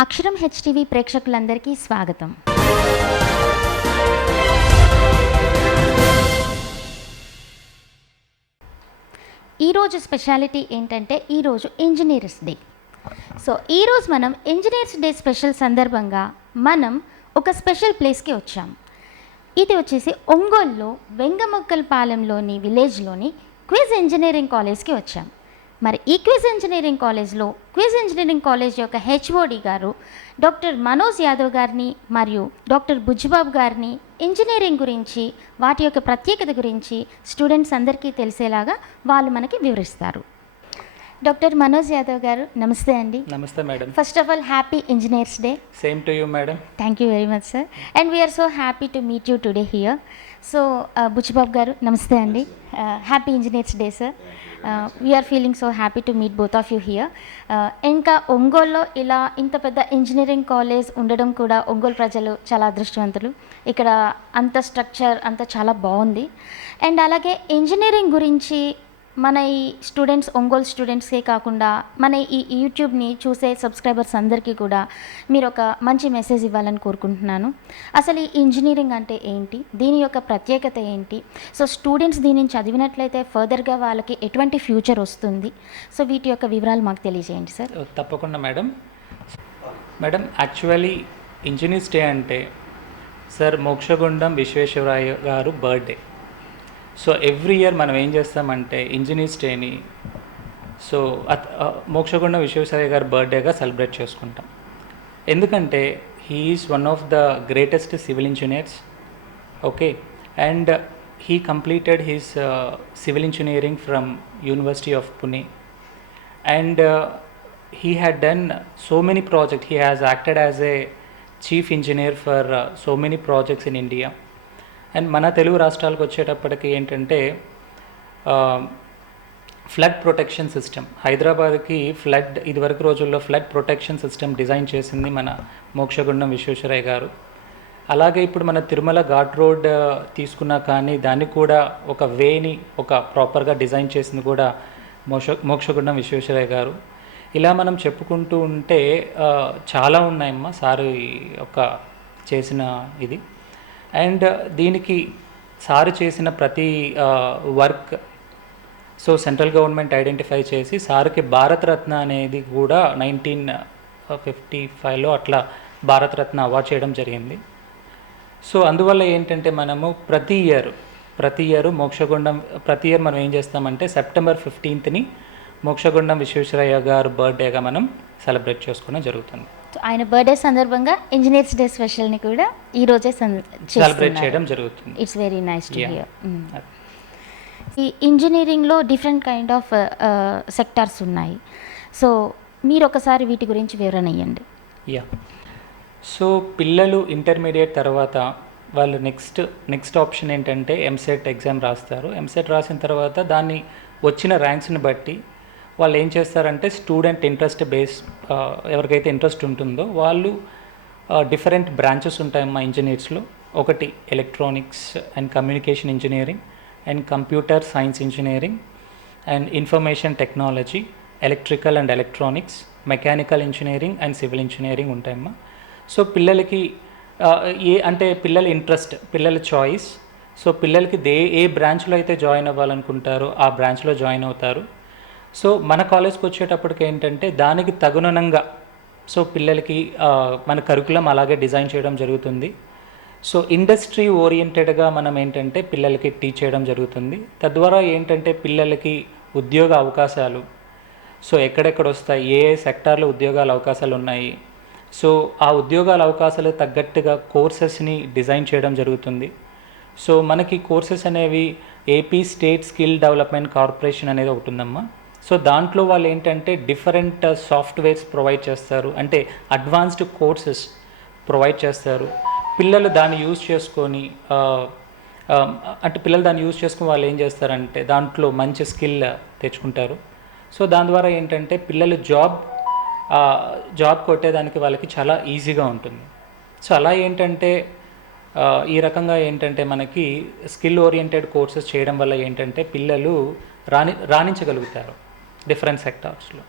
అక్షరం హెచ్టీవీ ప్రేక్షకులందరికీ స్వాగతం. ఈరోజు స్పెషాలిటీ ఏంటంటే ఈరోజు ఇంజనీర్స్ డే. సో ఈరోజు మనం ఇంజనీర్స్ డే స్పెషల్ సందర్భంగా మనం ఒక స్పెషల్ ప్లేస్కి వచ్చాం. ఇది వచ్చేసి ఒంగోలులో వెంగమొక్కలపాలెంలోని విలేజ్లోని క్విజ్ ఇంజనీరింగ్ కాలేజ్కి వచ్చాం. మరి ఈ క్విజ్ ఇంజనీరింగ్ కాలేజ్ యొక్క హెచ్ఓడి గారు డాక్టర్ మనోజ్ యాదవ్ గారిని మరియు డాక్టర్ బుజ్జిబాబు గారిని ఇంజనీరింగ్ గురించి, వాటి యొక్క ప్రత్యేకత గురించి స్టూడెంట్స్ అందరికీ తెలిసేలాగా వాళ్ళు మనకి వివరిస్తారు. డాక్టర్ మనోజ్ యాదవ్ గారు, నమస్తే అండి. నమస్తే madam. First of all happy engineers day. Same to you madam. Thank you very much sir. And we are so happy to meet you today here. So Buchibabu గారు, నమస్తే అండి. Happy engineers day sir. We are feeling so happy to meet both of you here. ఇంకా ఒంగోలులో ఇలా ఇంత పెద్ద engineering college ఉండడం కూడా ఒంగోలు ప్రజలు చాలా అదృష్టవంతులు. ఇక్కడ అంత స్ట్రక్చర్ అంతా చాలా బాగుంది. అండ్ అలాగే ఇంజనీరింగ్ గురించి మన ఈ స్టూడెంట్స్, ఒంగోలు స్టూడెంట్స్కే కాకుండా మన ఈ యూట్యూబ్ని చూసే సబ్స్క్రైబర్స్ అందరికీ కూడా మీరు ఒక మంచి మెసేజ్ ఇవ్వాలని కోరుకుంటున్నాను. అసలు ఈ ఇంజనీరింగ్ అంటే ఏంటి, దీని యొక్క ప్రత్యేకత ఏంటి, సో స్టూడెంట్స్ దీనిని చదివినట్లయితే ఫర్దర్గా వాళ్ళకి ఎటువంటి ఫ్యూచర్ వస్తుంది, సో వీటి యొక్క వివరాలు మాకు తెలియజేయండి సార్. తప్పకుండా మేడం. యాక్చువల్లీ ఇంజనీర్స్ డే అంటే సార్ మోక్షగుండం విశ్వేశ్వరయ్య గారు బర్త్డే. సో ఎవ్రీ ఇయర్ మనం ఏం చేస్తామంటే ఇంజనీర్స్ డేని మోక్షగుండం విశ్వేశ్వరయ్య గారి బర్త్డేగా సెలబ్రేట్ చేసుకుంటాం. ఎందుకంటే he is one of the greatest civil engineers. Okay, and he completed his civil engineering from university of Pune, and he had done so many projects. He has acted as a chief engineer for so many projects in India. And మన తెలుగు రాష్ట్రాలకు వచ్చేటప్పటికి ఏంటంటే flood protection system, హైదరాబాద్కి ఇదివరకు రోజుల్లో flood protection system design చేసింది మన మోక్షగుండం విశ్వేశ్వరయ్య గారు. అలాగే ఇప్పుడు మన తిరుమల ఘాట్ రోడ్ తీసుకున్నా కానీ దాన్ని కూడా ఒక వేని ఒక ప్రాపర్గా డిజైన్ చేసింది కూడా మోక్షగుండం విశ్వేశ్వరయ్య గారు. ఇలా మనం చెప్పుకుంటూ ఉంటే చాలా ఉన్నాయమ్మా సారు ఒక చేసిన ఇది. అండ్ దీనికి సారు చేసిన ప్రతి వర్క్ సెంట్రల్ గవర్నమెంట్ ఐడెంటిఫై చేసి సారుకి భారతరత్న అనేది కూడా 1955లో అట్లా భారతరత్న అవార్డు చేయడం జరిగింది. సో అందువల్ల ఏంటంటే మనము ప్రతి ఇయర్ మనం ఏం చేస్తామంటే సెప్టెంబర్ 15ని మోక్షగుండం విశ్వేశ్వరయ్య గారు బర్త్డేగా మనం సెలబ్రేట్ చేసుకోవడం జరుగుతుంది. ఆయన బర్త్డే సందర్భంగా ఇంజనీర్స్ డే స్పెషల్ని కూడా ఈరోజే సెలబ్రేట్ చేయడం జరుగుతుంది. It's very nice to hear. ఈ ఇంజనీరింగ్లో డిఫరెంట్ కైండ్ ఆఫ్ సెక్టార్స్ ఉన్నాయి. సో మీరు ఒకసారి వీటి గురించి వివరణ ఇవ్వండి. సో పిల్లలు ఇంటర్మీడియట్ తర్వాత వాళ్ళు నెక్స్ట్ ఆప్షన్ ఏంటంటే ఎంసెట్ ఎగ్జామ్ రాస్తారు. ఎంసెట్ రాసిన తర్వాత దాన్ని వచ్చిన ర్యాంక్స్ని బట్టి వాళ్ళు ఏం చేస్తారంటే స్టూడెంట్ ఇంట్రెస్ట్ బేస్, ఎవరికైతే ఇంట్రెస్ట్ ఉంటుందో వాళ్ళు డిఫరెంట్ బ్రాంచెస్ ఉంటాయమ్మా ఇంజనీర్స్లో. ఒకటి electronics and communication engineering, and computer science engineering, and information technology, electrical and electronics, mechanical engineering and civil engineering ఉంటాయమ్మా. సో పిల్లలకి పిల్లల ఇంట్రెస్ట్, పిల్లల చాయిస్. సో పిల్లలకి ఏ బ్రాంచ్లో అయితే జాయిన్ అవ్వాలనుకుంటారో ఆ బ్రాంచ్లో జాయిన్ అవుతారు. సో మన కాలేజ్కి వచ్చేటప్పటికి ఏంటంటే దానికి తగునునంగా పిల్లలకి మన కరికులం అలాగే డిజైన్ చేయడం జరుగుతుంది. సో ఇండస్ట్రీ ఓరియంటెడ్గా మనం ఏంటంటే పిల్లలకి టీచ్ చేయడం జరుగుతుంది. తద్వారా ఏంటంటే పిల్లలకి ఉద్యోగ అవకాశాలు ఎక్కడెక్కడ వస్తాయి, ఏ సెక్టార్లో ఉద్యోగాల అవకాశాలు ఉన్నాయి, సో ఆ ఉద్యోగాల అవకాశాలకు తగ్గట్టుగా కోర్సెస్ని డిజైన్ చేయడం జరుగుతుంది. సో మనకి కోర్సెస్ అనేవి AP state skill development corporation అనేది ఒకటి ఉందమ్మా. సో దాంట్లో వాళ్ళు ఏంటంటే డిఫరెంట్ సాఫ్ట్వేర్స్ ప్రొవైడ్ చేస్తారు, అంటే అడ్వాన్స్డ్ కోర్సెస్ ప్రొవైడ్ చేస్తారు. పిల్లలు దాన్ని యూజ్ చేసుకొని వాళ్ళు ఏం చేస్తారంటే దాంట్లో మంచి స్కిల్ తెచ్చుకుంటారు. సో దాని ద్వారా ఏంటంటే పిల్లలు జాబ్ కొట్టేదానికి వాళ్ళకి చాలా ఈజీగా ఉంటుంది. సో అలా ఏంటంటే ఈ రకంగా ఏంటంటే మనకి స్కిల్ ఓరియంటెడ్ కోర్సెస్ చేయడం వల్ల ఏంటంటే పిల్లలు రాణించగలుగుతారు డిఫరెంట్ సెక్టార్స్లో.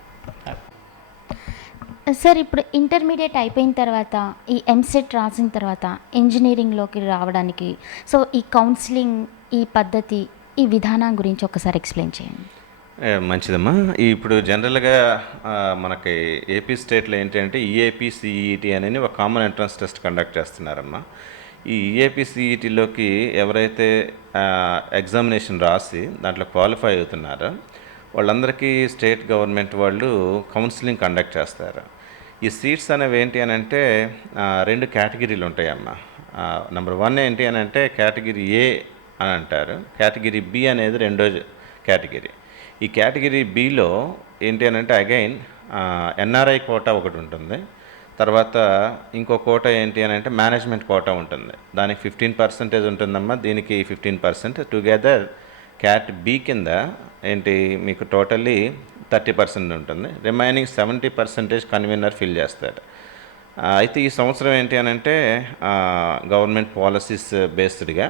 సార్ ఇప్పుడు ఇంటర్మీడియట్ అయిపోయిన తర్వాత ఈ ఎంసెట్ రాసిన తర్వాత ఇంజనీరింగ్లోకి రావడానికి సో ఈ కౌన్సిలింగ్, ఈ పద్ధతి, ఈ విధానం గురించి ఒకసారి ఎక్స్ప్లెయిన్ చేయండి. మంచిదమ్మా. ఇప్పుడు జనరల్‌గా మనకి ఏపీ స్టేట్‌లో ఏంటంటే ఈఏపీ, సీఈటీ అని ఒక కామన్ ఎంట్రన్స్ టెస్ట్ కండక్ట్ చేస్తున్నారమ్మా. ఈ ఈఏపీ, సీఈటీలోకి ఎవరైతే ఎగ్జామినేషన్ రాసి దాంట్లో క్వాలిఫై అవుతున్నారో వాళ్ళందరికీ స్టేట్ గవర్నమెంట్ వాళ్ళు కౌన్సిలింగ్ కండక్ట్ చేస్తారు. ఈ సీట్స్ అనేవి ఏంటి అనంటే 2 కేటగిరీలు ఉంటాయమ్మా. నంబర్ 1 ఏంటి అనంటే కేటగిరీ ఏ అని అంటారు. కేటగిరీ బి అనేది రెండో కేటగిరీ. ఈ కేటగిరీ బిలో ఏంటి అనంటే అగైన్ ఎన్ఆర్ఐ కోటా ఒకటి ఉంటుంది. తర్వాత ఇంకో కోటా ఏంటి అని అంటే మేనేజ్మెంట్ కోటా ఉంటుంది. దానికి 15% ఉంటుందమ్మా, దీనికి 15%. టుగెదర్ క్యాట్ బి కింద ఏంటి మీకు టోటల్లీ 30% ఉంటుంది. రిమైనింగ్ 70% కన్వీనర్ ఫిల్ చేస్తాడు. అయితే ఈ సంవత్సరం ఏంటి అని అంటే గవర్నమెంట్ పాలసీస్ బేస్డ్గా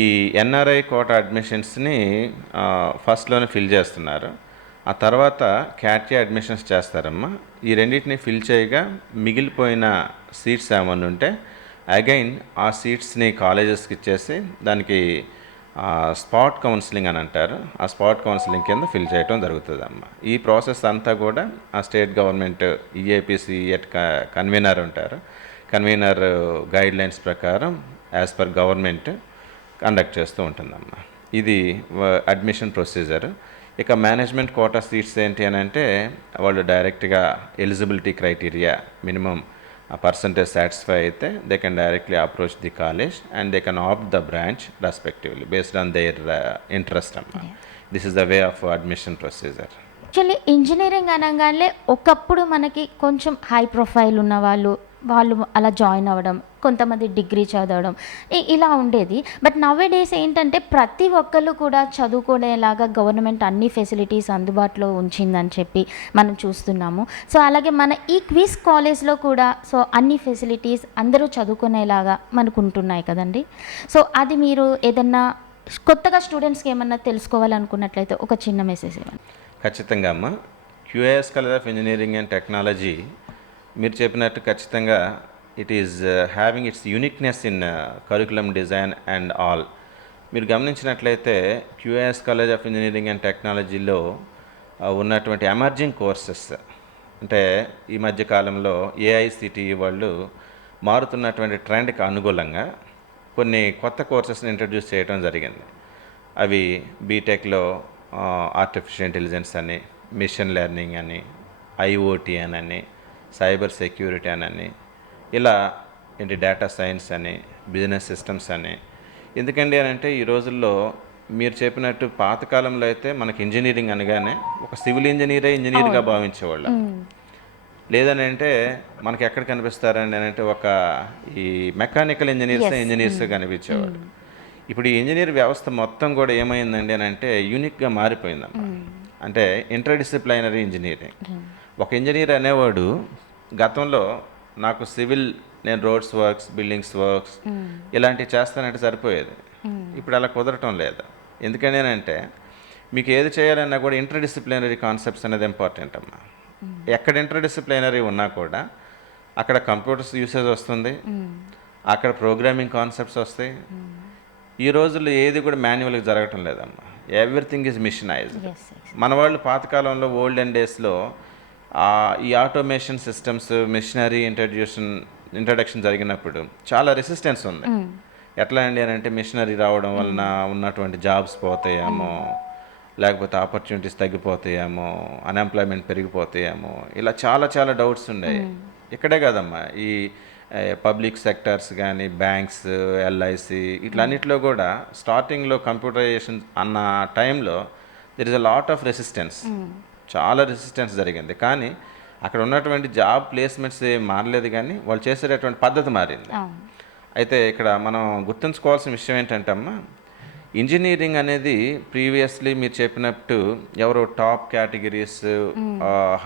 ఈ ఎన్ఆర్ఐ కోటా అడ్మిషన్స్ని ఫస్ట్లోనే ఫిల్ చేస్తున్నారు. ఆ తర్వాత క్యాట్ఏ అడ్మిషన్స్ చేస్తారమ్మా. ఈ రెండింటిని ఫిల్ చేయగా మిగిలిపోయిన సీట్స్ ఏమన్నా ఉంటే అగైన్ ఆ సీట్స్ని కాలేజెస్కి ఇచ్చేసి దానికి స్పాట్ కౌన్సిలింగ్ అని అంటారు. ఆ స్పాట్ కౌన్సిలింగ్ కింద ఫిల్ చేయడం జరుగుతుందమ్మా. ఈ ప్రాసెస్ అంతా కూడా ఆ స్టేట్ గవర్నమెంట్ ఈఏపీసీ కన్వీనర్ ఉంటారు. కన్వీనర్ గైడ్లైన్స్ ప్రకారం యాజ్ పర్ గవర్నమెంట్ కండక్ట్ చేస్తూ ఉంటుందమ్మా. ఇది అడ్మిషన్ ప్రొసీజర్. ఇక మేనేజ్మెంట్ కోటా సీట్స్ ఏంటి అని అంటే వాళ్ళు డైరెక్ట్గా eligibility criteria minimum percentage satisfy అయితే they can directly approach the college and they can opt the branch respectively based on their interest అమ్మా. This is the way of admission procedure. Actually engineering అనగానే ఒకప్పుడు మనకి కొంచెం high profile ఉన్న వాళ్ళు అలా join అవ్వడం, కొంతమంది డిగ్రీ చదవడం ఇలా ఉండేది. బట్ నవ్ డేస్ ఏంటంటే ప్రతి ఒక్కళ్ళు కూడా చదువుకునేలాగా గవర్నమెంట్ అన్ని ఫెసిలిటీస్ అందుబాటులో ఉంచిందని చెప్పి మనం చూస్తున్నాము. సో అలాగే మన ఈ క్విజ్ కాలేజ్లో కూడా సో అన్ని ఫెసిలిటీస్ అందరూ చదువుకునేలాగా మనకు ఉంటున్నాయి కదండి. సో అది మీరు ఏదన్నా కొత్తగా స్టూడెంట్స్కి ఏమన్నా తెలుసుకోవాలనుకున్నట్లయితే ఒక చిన్న మెసేజ్ ఇవ్వండి. ఖచ్చితంగా అమ్మ. QIS college of engineering and technology మీరు చెప్పినట్టు ఖచ్చితంగా it is having its uniqueness in curriculum design and all. మీరు గమనించినట్లయితే QIS college of engineering and టెక్నాలజీలో ఉన్నటువంటి ఎమర్జింగ్ కోర్సెస్ అంటే ఈ మధ్య కాలంలో ఏఐసిటిఈ వాళ్ళు మారుతున్నటువంటి ట్రెండ్కి అనుకూలంగా కొన్ని కొత్త కోర్సెస్ని ఇంట్రడ్యూస్ చేయడం జరిగింది. అవి బీటెక్లో ఆర్టిఫిషియల్ ఇంటెలిజెన్స్ అని, మిషన్ లెర్నింగ్ అని, ఐఓటీ అని, సైబర్ సెక్యూరిటీ అని, ఇలా ఏంటి డేటా సైన్స్ అని, బిజినెస్ సిస్టమ్స్ అని. ఎందుకండి అని అంటే ఈ రోజుల్లో మీరు చెప్పినట్టు పాతకాలంలో అయితే మనకి ఇంజనీరింగ్ అనగానే ఒక సివిల్ ఇంజనీర్గా భావించేవాళ్ళం. లేదని అంటే మనకి ఎక్కడ కనిపిస్తారండి అని అంటే ఒక ఈ మెకానికల్ ఇంజనీర్స్ కనిపించేవాళ్ళు. ఇప్పుడు ఈ ఇంజనీర్ వ్యవస్థ మొత్తం కూడా ఏమైందండి అని అంటే యూనిక్గా మారిపోయిందమ్మా. అంటే ఇంటర్డిసిప్లైనరీ ఇంజనీరింగ్. ఒక ఇంజనీర్ అనేవాడు గతంలో నాకు సివిల్, నేను రోడ్స్ వర్క్స్, బిల్డింగ్స్ వర్క్స్ ఇలాంటివి చేస్తానంటే సరిపోయేది. ఇప్పుడు అలా కుదరటం లేదు. ఎందుకని అంటే మీకు ఏది చేయాలన్నా కూడా ఇంటర్డిసిప్లినరీ కాన్సెప్ట్స్ అనేది ఇంపార్టెంట్ అమ్మా. ఎక్కడ ఇంటర్డిసిప్లినరీ ఉన్నా కూడా అక్కడ కంప్యూటర్స్ యూసేజ్ వస్తుంది, అక్కడ ప్రోగ్రామింగ్ కాన్సెప్ట్స్ వస్తాయి. ఈ రోజుల్లో ఏది కూడా మాన్యువల్గా జరగటం లేదమ్మా. Everything is mechanised. మన వాళ్ళు పాతకాలంలో ఓల్డెన్ డేస్లో ఈ ఆటోమేషన్ సిస్టమ్స్ మిషనరీ ఇంట్రడక్షన్ జరిగినప్పుడు చాలా రెసిస్టెన్స్ ఉంది. ఎట్లా అండి అని అంటే మిషనరీ రావడం వలన ఉన్నటువంటి జాబ్స్ పోతాయేమో, లేకపోతే ఆపర్చునిటీస్ తగ్గిపోతాయేమో, అన్ఎంప్లాయ్మెంట్ పెరిగిపోతాయేమో, ఇలా చాలా చాలా డౌట్స్ ఉన్నాయి. ఇక్కడే కాదమ్మా, ఈ పబ్లిక్ సెక్టర్స్ కానీ బ్యాంక్స్, ఎల్ఐసి ఇట్లన్నిటిలో కూడా స్టార్టింగ్లో కంప్యూటరైజేషన్ అన్న టైంలో there is a lot of resistance. చాలా రెసిస్టెన్స్ జరిగింది. కానీ అక్కడ ఉన్నటువంటి జాబ్ ప్లేస్మెంట్స్ మారలేదు, కానీ వాళ్ళు చేసేటటువంటి పద్ధతి మారింది. అయితే ఇక్కడ మనం గుర్తుంచుకోవాల్సిన విషయం ఏంటంటే అమ్మా, ఇంజనీరింగ్ అనేది ప్రీవియస్లీ మీరు చెప్పినట్టు ఎవరో top categories,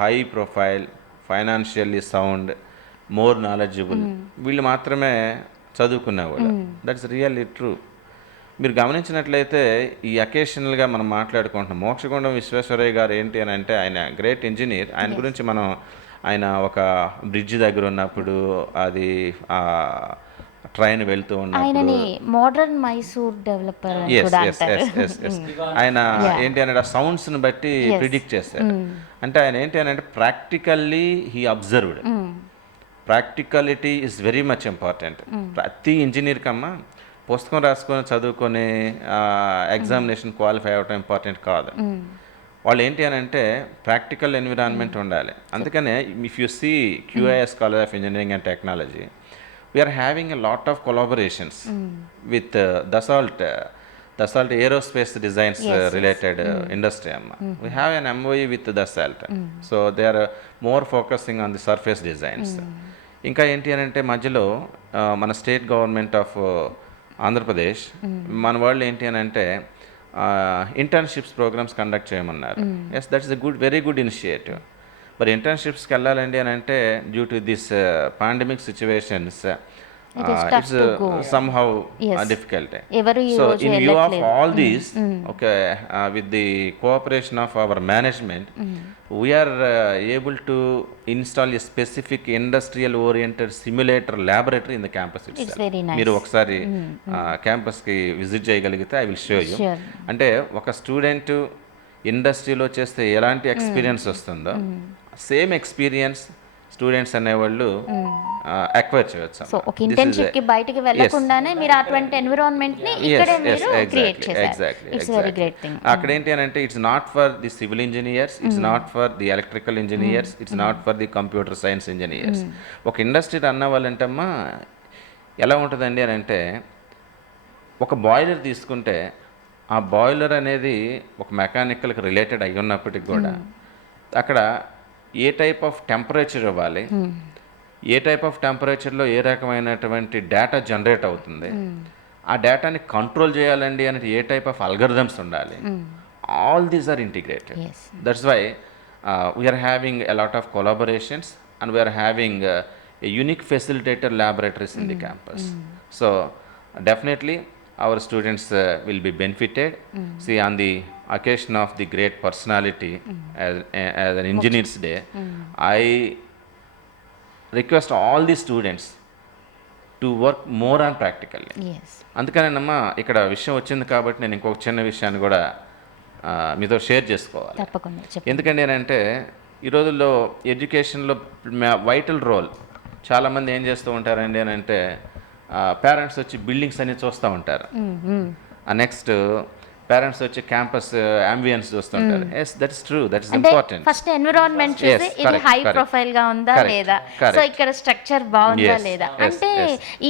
high profile, financially sound, more knowledgeable వీళ్ళు మాత్రమే చదువుకునేవాళ్ళు. That's really true. మీరు గమనించినట్లయితే ఈ అకేషనల్గా మనం మాట్లాడుకుంటున్నాం. మోక్షగుండం విశ్వేశ్వరయ్య గారు ఏంటి అని అంటే ఆయన గ్రేట్ ఇంజనీర్. ఆయన గురించి మనం ఆయన ఒక బ్రిడ్జ్ దగ్గర ఉన్నప్పుడు అది ట్రైన్ వెళ్తూ ఉన్నప్పుడు ఆయనని మోడర్న్ మైసూర్ డెవలపర్ అని ఎస్ కూడా ఎస్ అంటారు. ఎస్ ఎస్ ఎస్ ఆయన ఏంటి అంటే ఆ సౌండ్స్ని బట్టి ప్రిడిక్ట్ చేశారు. అంటే ఆయన ఏంటి అని అంటే practically he observed. Practicality is very much important. ప్రతి ఇంజనీర్ కమ్మా పుస్తకం రాసుకొని చదువుకొని ఎగ్జామినేషన్ క్వాలిఫై అవ్వటం ఇంపార్టెంట్ కాదు. వాళ్ళు ఏంటి అని అంటే ప్రాక్టికల్ ఎన్విరాన్మెంట్ ఉండాలి. అందుకనే if you see QIS college of engineering and technology, we are having a lot of collaborations with Dassault aerospace designs related industry. We have an MOU with Dassault. So they are more focusing on the surface designs. ఇంకా ఏంటి అని అంటే మధ్యలో మన state government of Andhra Pradesh మన వాళ్ళు ఏంటి అని అంటే ఇంటర్న్షిప్స్ ప్రోగ్రామ్స్ కండక్ట్ చేయమన్నారు. Yes, that is a very good initiative. మరి ఇంటర్న్షిప్స్కి వెళ్ళాలండి అని అంటే due to this pandemic situations it's somehow difficult. So in view of all these, okay, with the cooperation of our management, we are able to install a specific industrial oriented simulator laboratory in the campus itself. It's very nice. మీరు ఒకసారి క్యాంపస్కి visit చేయగలిగితే I will show you. Sure. అంటే ఒక student ఇండస్ట్రీలో చేస్తే ఎలాంటి experience వస్తుందో same experience students అనేవాళ్ళు అక్వైర్ చేయొచ్చు. సో ఒక ఇంటర్న్షిప్ కి బయటికి వెళ్ళకుండానే మీరు అటువంటి ఎన్విరాన్మెంట్ ని ఇక్కడే మీరు క్రియేట్ చేశారు. It's very great thing. అక్కడ ఏంటి అని అంటే it's not for the civil engineers, it's not for the electrical engineers, it's not for the computer science engineers. ఒక ఇండస్ట్రీ రన్ అవ్వాలంటమ్మా ఎలా ఉంటుందండి అని అంటే ఒక బాయిలర్ తీసుకుంటే ఆ బాయిలర్ అనేది ఒక మెకానికల్కి రిలేటెడ్ అయి ఉన్నప్పటికి కూడా అక్కడ ఏ టైప్ ఆఫ్ టెంపరేచర్ ఇవ్వాలి, ఏ టైప్ ఆఫ్ టెంపరేచర్లో ఏ రకమైనటువంటి డేటా జనరేట్ అవుతుంది, ఆ డేటాని కంట్రోల్ చేయాలండి అనేది ఏ టైప్ ఆఫ్ అల్గరిథమ్స్ ఉండాలి, all these are integrated. That's why we are having a lot of collaborations and we are having a unique facilitator laboratories in the campus. So definitely our students will be benefited. See, on the occasion of the great personality as an engineers day, I request all the students to work more on practically. Yes. అందుకనేనమ్మా ఇక్కడ విషయం వచ్చింది కాబట్టి నేను ఇంకొక చిన్న విషయాన్ని కూడా మీతో షేర్ చేసుకోవాలి. తప్పకుండా చెప్పండి. ఎందుకంటే ఏంటంటే ఈ రోజుల్లో ఎడ్యుకేషన్లో వైటల్ రోల్ చాలామంది ఏం చేస్తూ ఉంటారండి అని అంటే పేరెంట్స్ వచ్చి బిల్డింగ్స్ అన్ని చూస్తూ ఉంటారు, నెక్స్ట్ పేరెంట్స్ వచ్చి క్యాంపస్ అంబియన్స్ చూస్తుంటారు. Yes, that is true, that is important. First environment చూసి ఇది హై ప్రొఫైల్ గా ఉందా లేదా, సో ఇక్కడ స్ట్రక్చర్ బాగుందా లేదా అంటే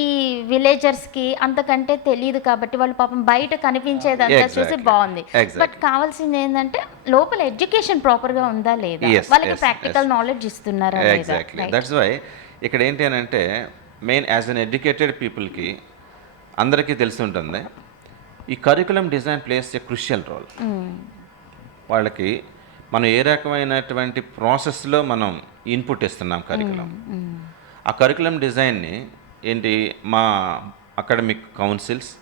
ఈ విలేజర్స్ కి అంతకంటే తెలియదు కాబట్టి వాళ్ళు పాపం బయట కనిపించేదంతా చూసి బాగుంది. బట్ కావాల్సింది ఏంటంటే లోపల ఎడ్యుకేషన్ ప్రాపర్ గా ఉందా లేదా, వాళ్ళకి ప్రాక్టికల్ నాలెడ్జ్ ఇస్తున్నారా లేదా. ఎగ్జాక్ట్లీ, దట్స్ వై ఇక్కడ ఏంటి అని అంటే మెయిన్ యాజ్ అన్ ఎడ్యుకేటెడ్ పీపుల్కి అందరికీ తెలిసి ఉంటుంది ఈ curriculum design plays a crucial role. వాళ్ళకి మనం ఏ రకమైనటువంటి ప్రాసెస్లో మనం ఇన్పుట్ ఇస్తున్నాం కరికులం, ఆ కరికులం డిజైన్ని ఏంటి మా అకాడమిక్ కౌన్సిల్స్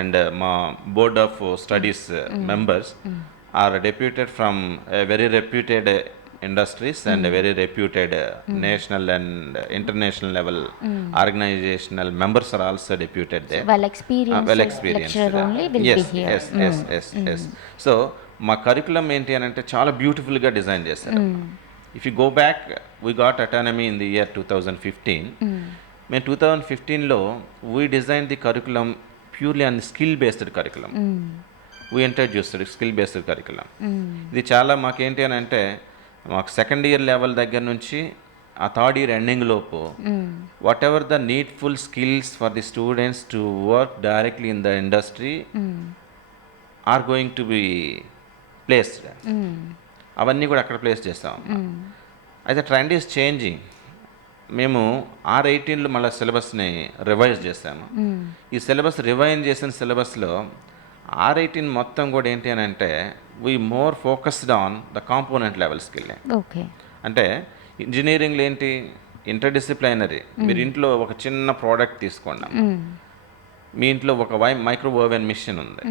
అండ్ మా board of studies members are deputed from very reputed industries and very reputed national and international level organizational members are also deputed there. Well experienced lecturer only will be here. Yes. So మా curriculum ఏంటి అని అంటే చాలా బ్యూటిఫుల్గా design చేశారు. If you go back, we got autonomy in the year 2015. మేము 2015లో we design the curriculum purely on the skill based curriculum. We introduced skill based curriculum. ఇది చాలా మాకేంటి అని అంటే మాకు సెకండ్ ఇయర్ లెవెల్ దగ్గర నుంచి ఆ థర్డ్ ఇయర్ ఎండింగ్ లోపు whatever the needful skills for the students to work directly in the industry are going to be placed. అవన్నీ కూడా అక్కడ ప్లేస్ చేస్తాం. అయితే ట్రెండ్ ఈస్ చేంజింగ్. మేము R18లో మళ్ళీ సిలబస్ని రివైజ్ చేసాము. ఈ సిలబస్ రివైజ్ చేసిన సిలబస్లో R18 మొత్తం కూడా ఏంటి అని అంటే we more focused on the component level skill. Okay, అంటే ఇంజనీరింగ్లో ఏంటి ఇంటర్డిసిప్లైనరీ. మీరు ఇంట్లో ఒక చిన్న ప్రోడక్ట్ తీసుకోండి, మీ ఇంట్లో ఒక మైక్రో ఓవెన్ మిషన్ ఉంది,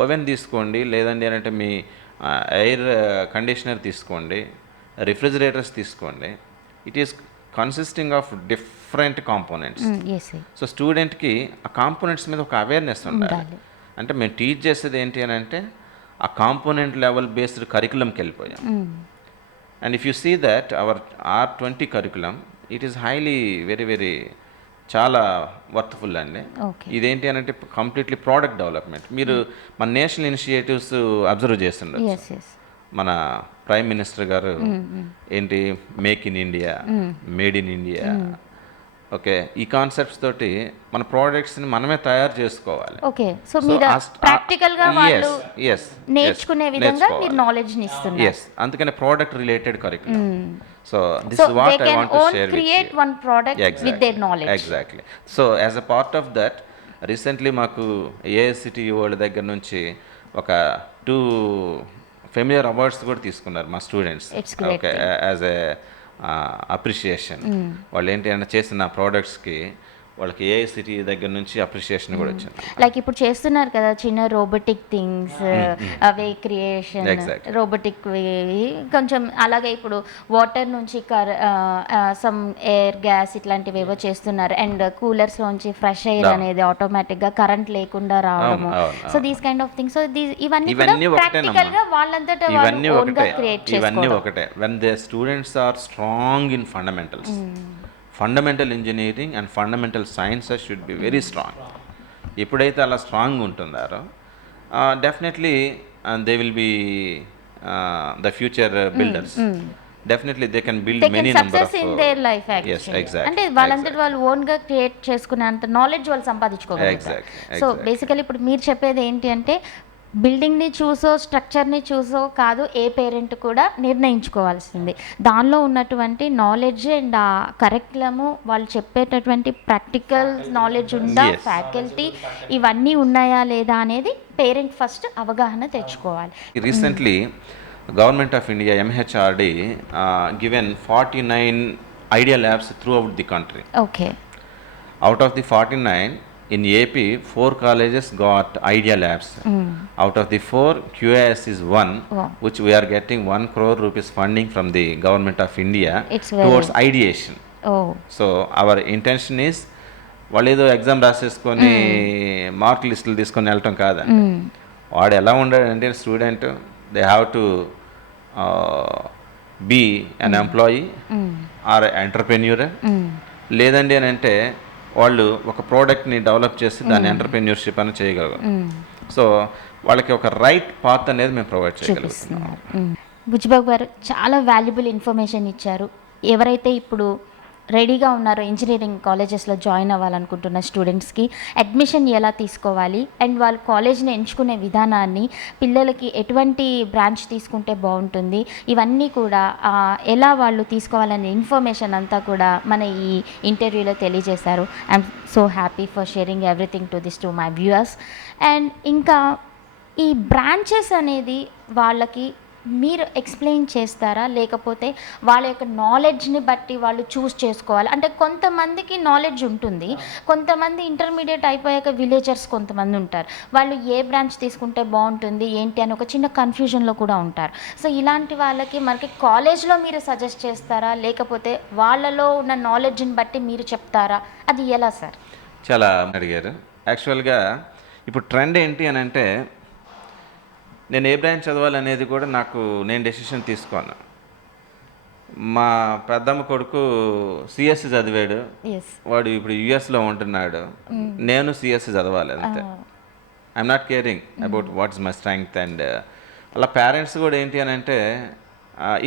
ఓవెన్ తీసుకోండి, లేదండి అని అంటే మీ ఎయిర్ కండిషనర్ తీసుకోండి, రిఫ్రిజిరేటర్స్ తీసుకోండి. It is consisting of different components. Yes so స్టూడెంట్కి ఆ కాంపోనెంట్స్ మీద ఒక అవేర్నెస్ ఉండాలి. ఉండాలి. అంటే మేము టీచ్ చేసేది ఏంటి అని అంటే ఆ కాంపోనెంట్ లెవెల్ బేస్డ్ కరికులంకి వెళ్ళిపోయాం. And if you see that our R20 curriculum, it is highly very చాలా వర్త్ఫుల్ అండి. ఓకే. ఇదేంటి అని అంటే కంప్లీట్లీ ప్రోడక్ట్ డెవలప్మెంట్. మీరు మన నేషనల్ ఇనిషియేటివ్స్ అబ్జర్వ్ చేస్తుండొచ్చు. ఎస్ ఎస్ మన ప్రైమ్ మినిస్టర్ గారు ఏంటి make in India, made in India, okay, ఈ కాన్సెప్ట్స్ తోటి మన ప్రోడక్ట్స్ని మనమే తయారు చేసుకోవాలి. ఓకే. సో మీరు ప్రాక్టికల్గా వాళ్ళు నేర్చుకునే విధంగా మీరు నాలెడ్జ్ని ఇస్తున్నారు. ఎస్, అందుకనే product related curriculum. So this is what I want to share with create one product with their knowledge. Exactly. So as a part of that recently మాకు ఏఐసిటి వాళ్ళ దగ్గర నుంచి ఒక 2 ఫెమిలియర్ అవార్డ్స్ కూడా తీసుకున్నారు మా students. Okay, as a appreciation. వాళ్ళు ఏంటి అంటే చేసిన ప్రోడక్ట్స్కి వాళ్ళకి ఏఐసిటి దగ్గర నుంచి అప్రిషియేషన్ కూడా వచ్చింది. లైక్ ఇప్పుడు చేస్తున్నారు కదా చిన్న రోబోటిక్ థింగ్స్, అవే క్రియేషన్, రోబోటిక్ కొంచెం అలాగే ఇప్పుడు వాటర్ నుంచి సమ్ ఎయిర్ గ్యాస్ ఇట్లాంటివి ఏవో చేస్తున్నారు. అండ్ కూలర్స్ లోంచి ఫ్రెష్ ఎయిర్ అనేది ఆటోమేటిక్ గా కరెంట్ లేకుండా రావడము. So these kind of things. So ఇవన్నీ ప్రాక్టికల్ గా వాళ్ళంతటా వాళ్ళు ఓన్ గా క్రియేట్ చేసుకోవడం. ఇవన్నీ ఒకటే. When the students are strong in fundamentals, fundamental engineering and fundamental sciences should be very strong. ఎప్పుడైతే అలా స్ట్రాంగ్ ఉంటున్నారో definitely they will be the future builders. Definitely they can build many number of in their life actually. అంటే వాళ్ళంతటి వాళ్ళు own గా create చేసుకునేంత knowledge వాళ్ళు సంపాదించుకోగలుగుతారు. So basically ఇప్పుడు మీరు చెప్పేది ఏంటి అంటే బిల్డింగ్ని చూసో స్ట్రక్చర్ని చూసో కాదు ఏ పేరెంట్ కూడా నిర్ణయించుకోవాల్సింది. దానిలో ఉన్నటువంటి నాలెడ్జ్ అండ్ ఆ కరెక్ట్లము, వాళ్ళు చెప్పేటటువంటి ప్రాక్టికల్ నాలెడ్జ్ ఉందా, ఫ్యాకల్టీ ఇవన్నీ ఉన్నాయా లేదా అనేది పేరెంట్ ఫస్ట్ అవగాహన తెచ్చుకోవాలి. Recently government of India MHRD given 49 idea labs throughout the country. Okay. Out of the 49, in AP, 4 colleges got idea labs. Out of the 4, QAS is one, which we are getting 1 crore rupees funding from the government of India towards ideation. So our intention is వాళ్ళు ఏదో exam రాసేసుకొని mark లిస్టులు తీసుకొని వెళ్ళటం కాదండి. వాడు ఎలా ఉండాడంటే student they have to be an employee or entrepreneur. లేదండి అని అంటే వాళ్ళు ఒక ప్రోడక్ట్ని డెవలప్ చేసి దాన్ని ఎంటర్ప్రెన్యూర్షిప్ అని చేయగలరు. సో వాళ్ళకి ఒక రైట్ పాత్ అనేది మేము ప్రొవైడ్ చేయగలుగుతున్నాం. బుచ్చిబాబు గారు చాలా వాల్యుబుల్ ఇన్ఫర్మేషన్ ఇచ్చారు. ఎవరైతే ఇప్పుడు రెడీగా ఉన్నారో ఇంజనీరింగ్ కాలేజెస్లో జాయిన్ అవ్వాలనుకుంటున్న స్టూడెంట్స్కి అడ్మిషన్ ఎలా తీసుకోవాలి అండ్ వాళ్ళు కాలేజ్ని ఎంచుకునే విధానాన్ని, పిల్లలకి ఎటువంటి బ్రాంచ్ తీసుకుంటే బాగుంటుంది, ఇవన్నీ కూడా ఎలా వాళ్ళు తీసుకోవాలనే ఇన్ఫర్మేషన్ అంతా కూడా మన ఈ ఇంటర్వ్యూలో తెలియజేశారు. I'm so happy for sharing everything to my viewers. And ఇంకా ఈ బ్రాంచెస్ అనేది వాళ్ళకి మీరు ఎక్స్ప్లెయిన్ చేస్తారా, లేకపోతే వాళ్ళ యొక్క నాలెడ్జ్ని బట్టి వాళ్ళు చూస్ చేసుకోవాలి? అంటే కొంతమందికి నాలెడ్జ్ ఉంటుంది, కొంతమంది ఇంటర్మీడియట్ అయిపోయాక విలేజర్స్ కొంతమంది ఉంటారు, వాళ్ళు ఏ బ్రాంచ్ తీసుకుంటే బాగుంటుంది ఏంటి అని ఒక చిన్న కన్ఫ్యూజన్లో కూడా ఉంటారు. సో ఇలాంటి వాళ్ళకి మనకి కాలేజ్లో మీరు సజెస్ట్ చేస్తారా, లేకపోతే వాళ్ళలో ఉన్న నాలెడ్జ్ని బట్టి మీరు చెప్తారా? అది ఎలా సార్? చాలా అడిగారు. యాక్చువల్గా ఇప్పుడు ట్రెండ్ ఏంటి అని అంటే నేను ఏ బ్రాంచ్ చదవాలనేది కూడా నేను డెసిషన్ తీసుకోను. మా పెద్దమ్మ కొడుకు సిఎస్సి చదివాడు, వాడు ఇప్పుడు యుఎస్లో ఉంటున్నాడు, నేను సిఎస్సి చదవాలి అంతే. I'm not caring about what's my strength. And అలా పేరెంట్స్ కూడా ఏంటి అని అంటే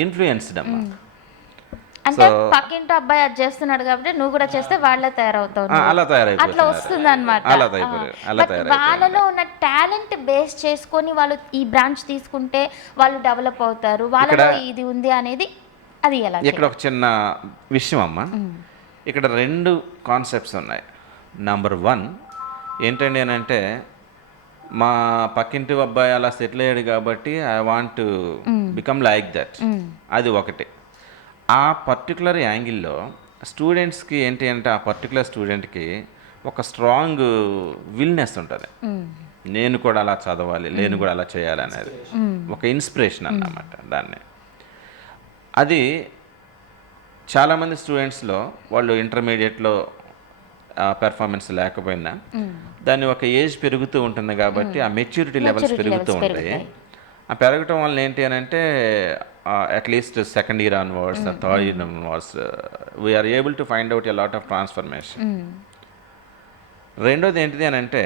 ఇన్ఫ్లుయెన్స్డ్ అమ్మా. అంటే పక్కింటి అబ్బాయి అది చేస్తున్నాడు కాబట్టి నువ్వు కూడా చేస్తే వాళ్ళే తయారవుతావు, అట్లా వస్తుంది అనమాట. వాళ్ళలో ఉన్న టాలెంట్ బేస్ చేసుకొని వాళ్ళు ఈ బ్రాంచ్ తీసుకుంటే వాళ్ళు డెవలప్ అవుతారు, వాళ్ళలో ఇది ఉంది అనేది అది ఎలా? ఇక్కడ ఒక చిన్న విషయం అమ్మా, ఇక్కడ 2 కాన్సెప్ట్స్ ఉన్నాయి. నంబర్ 1 ఏంటండి అని అంటే మా పక్కింటి అబ్బాయి అలా సెటిల్ అయ్యాడు కాబట్టి I want to become like that, అది ఒకటి. ఆ పర్టికులర్ యాంగిల్లో స్టూడెంట్స్కి ఏంటి అంటే ఆ పర్టికులర్ స్టూడెంట్కి ఒక స్ట్రాంగ్ విల్నెస్ ఉంటుంది, నేను కూడా అలా చదవాలి, నేను కూడా అలా చేయాలి అనేది ఒక ఇన్స్పిరేషన్ అన్నమాట. దాన్ని అది చాలామంది స్టూడెంట్స్లో వాళ్ళు ఇంటర్మీడియట్లో పెర్ఫార్మెన్స్ లేకపోయినా దాన్ని ఒక ఏజ్ పెరుగుతూ ఉంటుంది కాబట్టి ఆ మెచ్యూరిటీ లెవెల్స్ పెరుగుతూ ఉంటాయి. ఆ పెరగటం వల్ల ఏంటి అని అంటే at least second year onwards third year onwards we are able to find out a lot of transformation. రెండోది ఏంటిది అని అంటే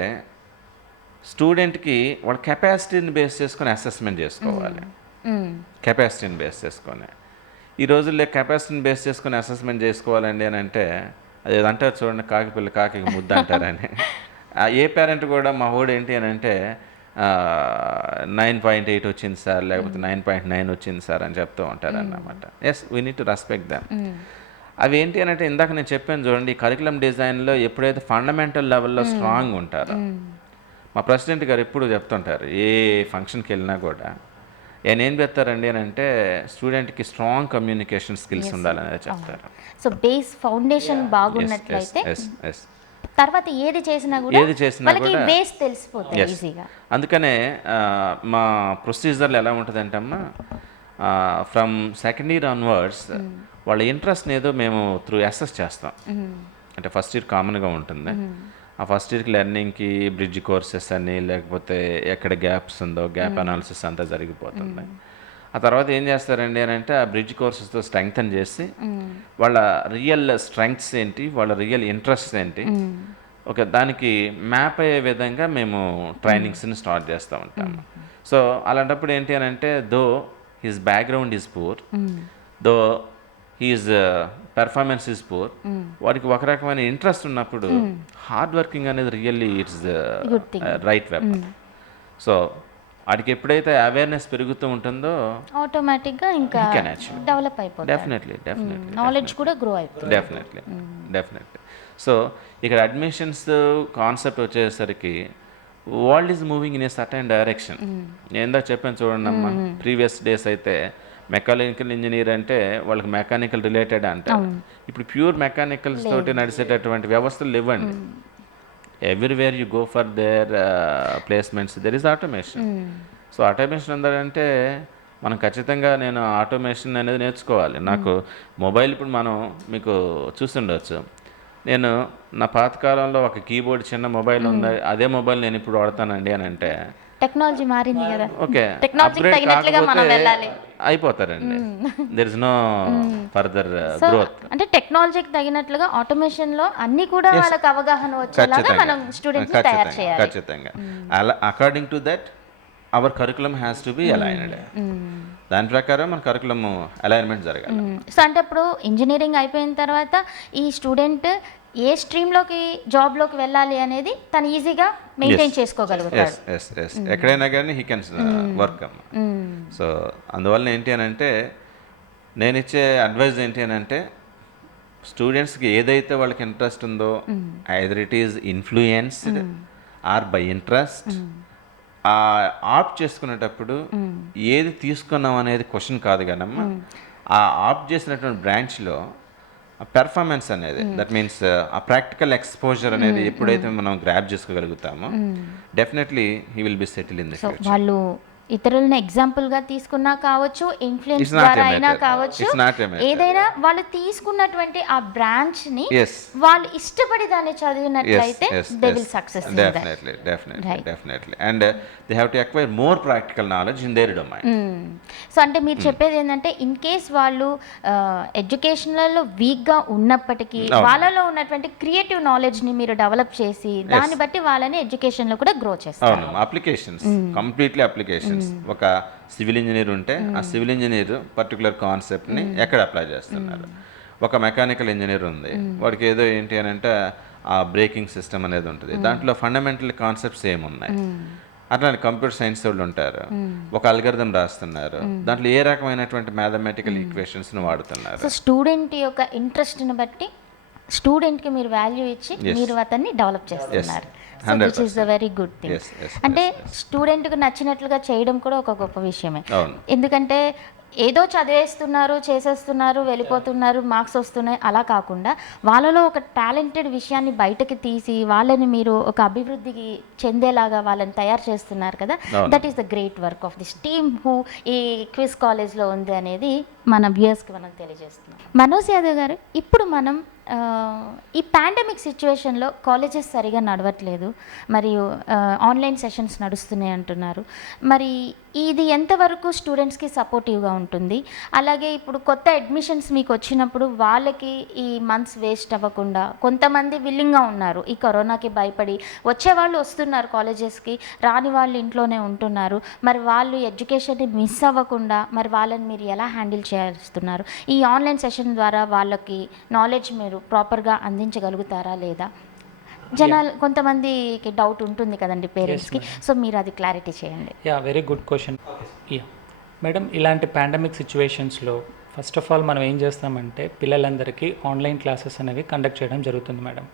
స్టూడెంట్కి వాళ్ళ కెపాసిటీని బేస్ చేసుకొని అసెస్మెంట్ చేసుకోవాలి. కెపాసిటీని బేస్ చేసుకొని ఈ రోజుల్లో కెపాసిటీని బేస్ చేసుకొని అసెస్మెంట్ చేసుకోవాలండి అని అంటే అది అంటారు చూడండి, కాకి పిల్ల కాకి ముద్ద అంటారని. ఏ పేరెంట్ కూడా మా వాడు ఏంటి అని అంటే 9.8 వచ్చింది సార్, లేకపోతే 9.9 వచ్చింది సార్ అని చెప్తూ ఉంటారు అన్నమాట. Yes, we need to respect them. అవి ఏంటి అని అంటే ఇందాక నేను చెప్పాను చూడండి, కరికులం డిజైన్లో ఎప్పుడైతే ఫండమెంటల్ లెవెల్లో స్ట్రాంగ్ ఉంటారో, మా ప్రెసిడెంట్ గారు ఎప్పుడు చెప్తుంటారు ఏ ఫంక్షన్కి వెళ్ళినా కూడా ఆయన ఏం చెప్తారండి అని అంటే స్టూడెంట్కి స్ట్రాంగ్ కమ్యూనికేషన్ స్కిల్స్ ఉండాలనేది చెప్తారు. సో బేస్ ఫౌండేషన్ బాగున్నట్లయితే తర్వాత ఏది చేసినా కూడా వాళ్ళకి బేస్ తెలిసిపోతుంది ఈజీగా. అందుకనే మా ప్రొసీజర్లు ఎలా ఉంటుందంటే అమ్మా, ఫ్రమ్ సెకండ్ ఇయర్ ఆన్వర్డ్స్ వాళ్ళ ఇంట్రెస్ట్ ఏదో మేము త్రూ అసెస్ చేస్తాం. అంటే ఫస్ట్ ఇయర్ కామన్గా ఉంటుంది, ఆ ఫస్ట్ ఇయర్కి లెర్నింగ్కి బ్రిడ్జ్ కోర్సెస్ అని, లేకపోతే ఎక్కడ గ్యాప్స్ ఉందో గ్యాప్ అనాలిసిస్ అంతా జరిగిపోతుంది. ఆ తర్వాత ఏం చేస్తారండి అని అంటే ఆ బ్రిడ్జ్ కోర్సెస్తో స్ట్రెంగ్తన్ చేసి వాళ్ళ రియల్ స్ట్రెంగ్త్స్ ఏంటి, వాళ్ళ రియల్ ఇంట్రెస్ట్స్ ఏంటి, ఓకే, దానికి మ్యాప్ అయ్యే విధంగా మేము ట్రైనింగ్స్ని స్టార్ట్ చేస్తూ ఉంటాము. సో అలాంటప్పుడు ఏంటి అని అంటే though his background is poor, though his performance is poor, వాడికి ఒక రకమైన ఇంట్రెస్ట్ ఉన్నప్పుడు హార్డ్ వర్కింగ్ అనేది really it's right weapon. So వాడికి ఎప్పుడైతే అవేర్నెస్ పెరుగుతూ ఉంటుందో ఆటోమేటిక్గా ఇంకా డెవలప్ అయిపోతుంది. డెఫినెట్లీ నాలెడ్జ్ కూడా గ్రో అయిపోతుంది. డెఫినెట్లీ. సో ఇక్కడ అడ్మిషన్స్ కాన్సెప్ట్ వచ్చేసరికి world is moving in a certain direction. నేను ఇందాక చెప్పాను చూడండి అమ్మా, ప్రీవియస్ డేస్ అయితే మెకానికల్ ఇంజనీర్ అంటే వాళ్ళకి మెకానికల్ రిలేటెడ్ అంటారు. ఇప్పుడు ప్యూర్ మెకానికల్స్ తోటి నడిచేటటువంటి వ్యవస్థలు ఇవ్వండి. Everywhere you go for their placements there is automation. So automation ఉందంటే మనం ఖచ్చితంగా నేను ఆటోమేషన్ అనేది నేర్చుకోవాలి. నాకు మొబైల్ ఇప్పుడు మనం మీకు చూస్తుండవచ్చు, నేను నా పాతకాలంలో ఒక కీబోర్డ్ చిన్న మొబైల్ ఉంది, అదే మొబైల్ నేను ఇప్పుడు వాడతానండి అని అంటే టెక్నాలజీ మారింది కదా, ఓకే, టెక్నాలజీకి తగినట్లుగా మనం వెళ్ళాలి, అయిపోతారండి. There is no further growth. అంటే టెక్నాలజీకి తగినట్లుగా ఆటోమేషన్ లో అన్ని కూడా వాళ్ళకి అవగాహన వచ్చేలాగా మనం స్టూడెంట్స్ తయారు చేయాలి. ఖచ్చితంగా according to that hour curriculum has to be aligned. దాని ప్రకారం మన కరికులం అలైన్మెంట్ జరగాలి. సో అంటే ఇప్పుడు ఇంజనీరింగ్ అయిపోయిన తర్వాత ఈ స్టూడెంట్ ఏ స్ట్రీమ్లోకి జాబ్లోకి వెళ్ళాలి అనేది తను ఈజీగా మెయింటైన్ చేసుకోగలుగుతాడు. ఎక్కడైనా కానీ హీ కెన్ వర్క్ అమ్మ. సో అందువల్ల ఏంటి అని అంటే నేను ఇచ్చే అడ్వైజ్ ఏంటి అని అంటే స్టూడెంట్స్కి ఏదైతే వాళ్ళకి ఇంట్రెస్ట్ ఉందో, either it is influenced or by interest, opt చేసుకునేటప్పుడు ఏది తీసుకున్నాం అనేది క్వశ్చన్ కాదు కానమ్మా, ఆ ఆప్ట్ చేసినటువంటి బ్రాంచ్లో పెర్ఫార్మెన్స్ అనేది, దట్ మీన్స్ ఆ ప్రాక్టికల్ ఎక్స్పోజర్ అనేది ఎప్పుడైతే మనం గ్రాప్ చేసుకోగలుగుతామో definitely he will be settle in the future. వాళ్ళు ఇతరులను ఎగ్జాంపుల్గా తీసుకున్నా కావచ్చు, ఇన్ఫ్లుయెన్స్ ద్వారా అయినా కావచ్చు, ఏదైనా వాళ్ళు తీసుకున్నటువంటి ఆ బ్రాంచ్ ని వాళ్ళు ఇష్టపడి దాన్ని చదివినట్లయితే they will success. Definitely and they have to acquire more practical knowledge in there domain. So అంటే మీరు చెప్పేది ఏంటంటే ఇన్ కేస్ వాళ్ళు ఎడ్యుకేషన్లలో వీక్గా ఉన్నప్పటికీ వాళ్ళలో ఉన్నటువంటి క్రియేటివ్ నాలెడ్జ్ ని మీరు డెవలప్ చేసి దాన్ని బట్టి వాళ్ళని ఎడ్యుకేషన్లో కూడా గ్రో చేస్తారు. Applications, completely applications. ఒక సివిల్ ఇంజనీర్ ఉంటే ఆ సివిల్ ఇంజనీర్ పర్టికులర్ కాన్సెప్ట్ని ఎక్కడ అప్లై చేస్తున్నారు. ఒక మెకానికల్ ఇంజనీర్ ఉంది, వాడికి ఏదో ఏంటి అని అంటే ఆ బ్రేకింగ్ సిస్టమ్ అనేది ఉంటుంది, దాంట్లో ఫండమెంటల్ కాన్సెప్ట్స్ ఏమున్నాయి. అట్లానే కంప్యూటర్ సైన్స్ వాళ్ళు ఉంటారు, ఒక అల్గరిథం రాస్తున్నారు, దాంట్లో ఏ రకమైనటువంటి మ్యాథమెటికల్ ఈక్వేషన్స్ని వాడుతున్నారు. సో స్టూడెంట్ యొక్క ఇంట్రెస్ట్ని బట్టి స్టూడెంట్కి మీరు వాల్యూ ఇచ్చి మీరు అతన్ని డెవలప్ చేస్తున్నారు. So which is a very good thing. అంటే స్టూడెంట్కి నచ్చినట్లుగా చేయడం కూడా ఒక గొప్ప విషయమే. ఎందుకంటే ఏదో చదివేస్తున్నారు, చేసేస్తున్నారు, వెళ్ళిపోతున్నారు, మార్క్స్ వస్తున్నాయి అలా కాకుండా వాళ్ళలో ఒక టాలెంటెడ్ విషయాన్ని బయటకు తీసి వాళ్ళని మీరు ఒక అభివృద్ధికి చెందేలాగా వాళ్ళని తయారు చేస్తున్నారు కదా. That is the great work of this team who ఈ క్విజ్ కాలేజ్లో ఉంది అనేది మన వ్యూయర్స్కి మనం తెలియజేస్తున్నాం. మనోజ్ యాదవ్ గారు, ఇప్పుడు మనం ఈ పాండమిక్ సిచ్యువేషన్లో కాలేజెస్ సరిగా నడవట్లేదు, మరియు ఆన్లైన్ సెషన్స్ నడుస్తున్నాయి అంటున్నారు. మరి ఇది ఎంతవరకు స్టూడెంట్స్కి సపోర్టివ్గా ఉంటుంది? అలాగే ఇప్పుడు కొత్త అడ్మిషన్స్ మీకు వచ్చినప్పుడు వాళ్ళకి ఈ మంత్స్ వేస్ట్ అవ్వకుండా, కొంతమంది విల్లింగ్గా ఉన్నారు ఈ కరోనాకి భయపడి వచ్చేవాళ్ళు వస్తున్నారు కాలేజెస్కి, రాని వాళ్ళు ఇంట్లోనే ఉంటున్నారు. మరి వాళ్ళు ఎడ్యుకేషన్ని మిస్ అవ్వకుండా మరి వాళ్ళని మీరు ఎలా హ్యాండిల్ చేస్తున్నారు? ఈ ఆన్లైన్ సెషన్ ద్వారా వాళ్ళకి నాలెడ్జ్ మీరు ప్రాపర్గా అందించగలుగుతారా లేదా? జనాలు కొంతమందికి డౌట్ ఉంటుంది కదండి పేరెంట్స్కి, సో మీరు అది క్లారిటీ చేయండి. Very good question. మేడం, ఇలాంటి పాండమిక్ సిచ్యువేషన్స్లో ఫస్ట్ ఆఫ్ ఆల్ మనం ఏం చేస్తామంటే పిల్లలందరికీ ఆన్లైన్ క్లాసెస్ అనేవి కండక్ట్ చేయడం జరుగుతుంది మేడం.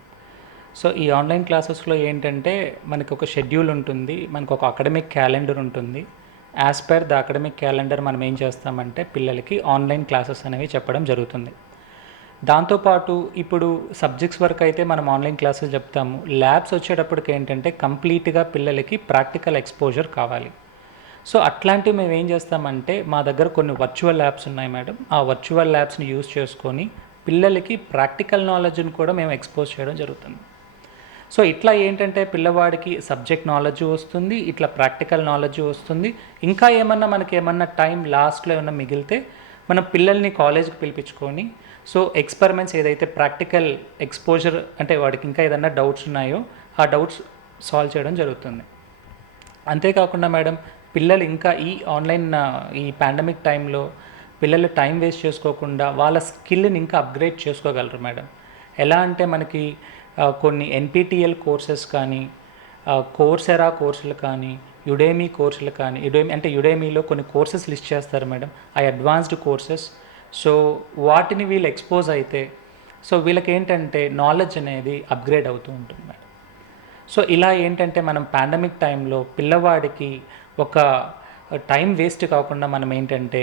సో ఈ ఆన్లైన్ క్లాసెస్లో ఏంటంటే మనకు ఒక షెడ్యూల్ ఉంటుంది, మనకు ఒక అకాడమిక్ క్యాలెండర్ ఉంటుంది. As per the academic calendar మనం ఏం చేస్తామంటే పిల్లలకి ఆన్లైన్ క్లాసెస్ అనేవి చెప్పడం జరుగుతుంది. దాంతోపాటు ఇప్పుడు సబ్జెక్ట్స్ వరకు అయితే మనం ఆన్లైన్ క్లాసెస్ చెప్తాము. ల్యాబ్స్ వచ్చేటప్పటికి ఏంటంటే కంప్లీట్గా పిల్లలకి ప్రాక్టికల్ ఎక్స్పోజర్ కావాలి. సో అట్లాంటివి మేము ఏం చేస్తామంటే మా దగ్గర కొన్ని వర్చువల్ ల్యాబ్స్ ఉన్నాయి మేడం. ఆ వర్చువల్ ల్యాబ్స్ని యూజ్ చేసుకొని పిల్లలకి ప్రాక్టికల్ నాలెడ్జ్ని కూడా మేము ఎక్స్పోజ్ చేయడం జరుగుతుంది. సో ఇట్లా ఏంటంటే పిల్లవాడికి సబ్జెక్ట్ నాలెడ్జ్ వస్తుంది, ఇట్లా ప్రాక్టికల్ నాలెడ్జ్ వస్తుంది. ఇంకా ఏమన్నా మనకి ఏమన్నా టైం లాస్ట్లో ఏమన్నా మిగిలితే మనం పిల్లల్ని కాలేజ్కి పిలిపించుకొని సో ఎక్స్పెరిమెంట్స్ ఏదైతే ప్రాక్టికల్ ఎక్స్పోజర్ అంటే వాడికి ఇంకా ఏదన్నా డౌట్స్ ఉన్నాయో ఆ డౌట్స్ సాల్వ్ చేయడం జరుగుతుంది. అంతేకాకుండా మేడం, పిల్లలు ఇంకా ఈ ఆన్లైన్ ఈ పాండమిక్ టైంలో పిల్లలు టైం వేస్ట్ చేసుకోకుండా వాళ్ళ స్కిల్ని ఇంకా అప్గ్రేడ్ చేసుకోగలరు మేడం. ఎలా అంటే మనకి కొన్ని ఎన్పిటిఎల్ కోర్సెస్ కానీ, కోర్సెరా కోర్సులు కానీ, యుడేమీ కోర్సులు కానీ, యుడేమీలో కొన్ని కోర్సెస్ లిస్ట్ చేస్తారు మేడం, ఆ అడ్వాన్స్డ్ కోర్సెస్. సో వాటిని వీళ్ళు ఎక్స్పోజ్ అయితే సో వీళ్ళకి ఏంటంటే నాలెడ్జ్ అనేది అప్గ్రేడ్ అవుతూ ఉంటుంది మేడం. సో ఇలా ఏంటంటే మనం పాండమిక్ టైంలో పిల్లవాడికి ఒక టైం వేస్ట్ కాకుండా మనం ఏంటంటే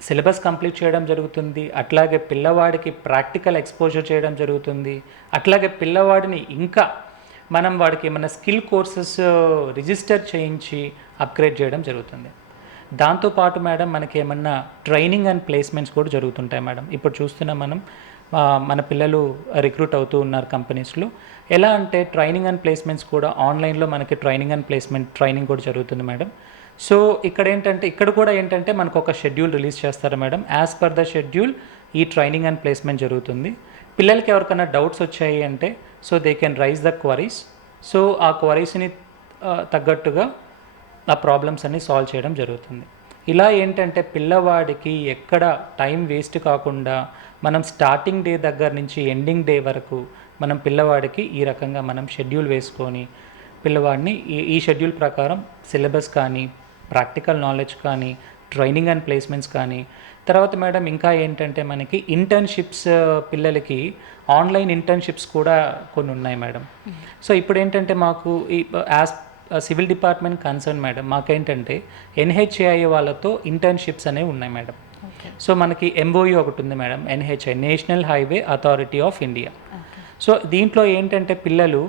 సిలబస్ కంప్లీట్ చేయడం జరుగుతుంది, అట్లాగే పిల్లవాడికి ప్రాక్టికల్ ఎక్స్పోజర్ చేయడం జరుగుతుంది, అట్లాగే పిల్లవాడిని ఇంకా మనం వాడికి ఏమైనా స్కిల్ కోర్సెస్ రిజిస్టర్ చేయించి అప్గ్రేడ్ చేయడం జరుగుతుంది. దాంతోపాటు మేడం మనకి ఏమన్నా ట్రైనింగ్ అండ్ ప్లేస్మెంట్స్ కూడా జరుగుతుంటాయి మేడం. ఇప్పుడు చూస్తున్నాం మనం మన పిల్లలు రిక్రూట్ అవుతూ ఉన్నారు కంపెనీస్లో. ఎలా అంటే ట్రైనింగ్ అండ్ ప్లేస్మెంట్స్ కూడా ఆన్లైన్లో మనకి ట్రైనింగ్ అండ్ ప్లేస్మెంట్ ట్రైనింగ్ కూడా జరుగుతుంది మేడం. సో ఇక్కడ కూడా ఏంటంటే మనకు ఒక షెడ్యూల్ రిలీజ్ చేస్తారు madam. As per the schedule ఈ ట్రైనింగ్ అండ్ ప్లేస్మెంట్ జరుగుతుంది. పిల్లలకి ఎవరికైనా డౌట్స్ వచ్చాయి అంటే so they can raise the queries. So ఆ క్వరీస్ని తగ్గట్టుగా ఆ ప్రాబ్లమ్స్ అన్ని సాల్వ్ చేయడం జరుగుతుంది. ఇలా ఏంటంటే పిల్లవాడికి ఎక్కడ టైం వేస్ట్ కాకుండా మనం స్టార్టింగ్ డే దగ్గర నుంచి ఎండింగ్ డే వరకు మనం పిల్లవాడికి ఈ రకంగా మనం షెడ్యూల్ వేసుకొని పిల్లవాడిని ఈ షెడ్యూల్ ప్రకారం సిలబస్ కానీ, ప్రాక్టికల్ నాలెడ్జ్ కానీ, ట్రైనింగ్ అండ్ ప్లేస్మెంట్స్ కానీ, తర్వాత మేడం ఇంకా ఏంటంటే మనకి ఇంటర్న్షిప్స్ పిల్లలకి ఆన్లైన్ ఇంటర్న్షిప్స్ కూడా కొన్ని ఉన్నాయి మేడం. సో ఇప్పుడు ఏంటంటే మాకు ఈ as civil department concern madam మాకేంటంటే NHAI వాళ్ళతో ఇంటర్న్షిప్స్ అనేవి ఉన్నాయి మేడం. సో మనకి MOU ఒకటి ఉంది madam, NHAI national highway authority of India. So దీంట్లో ఏంటంటే పిల్లలు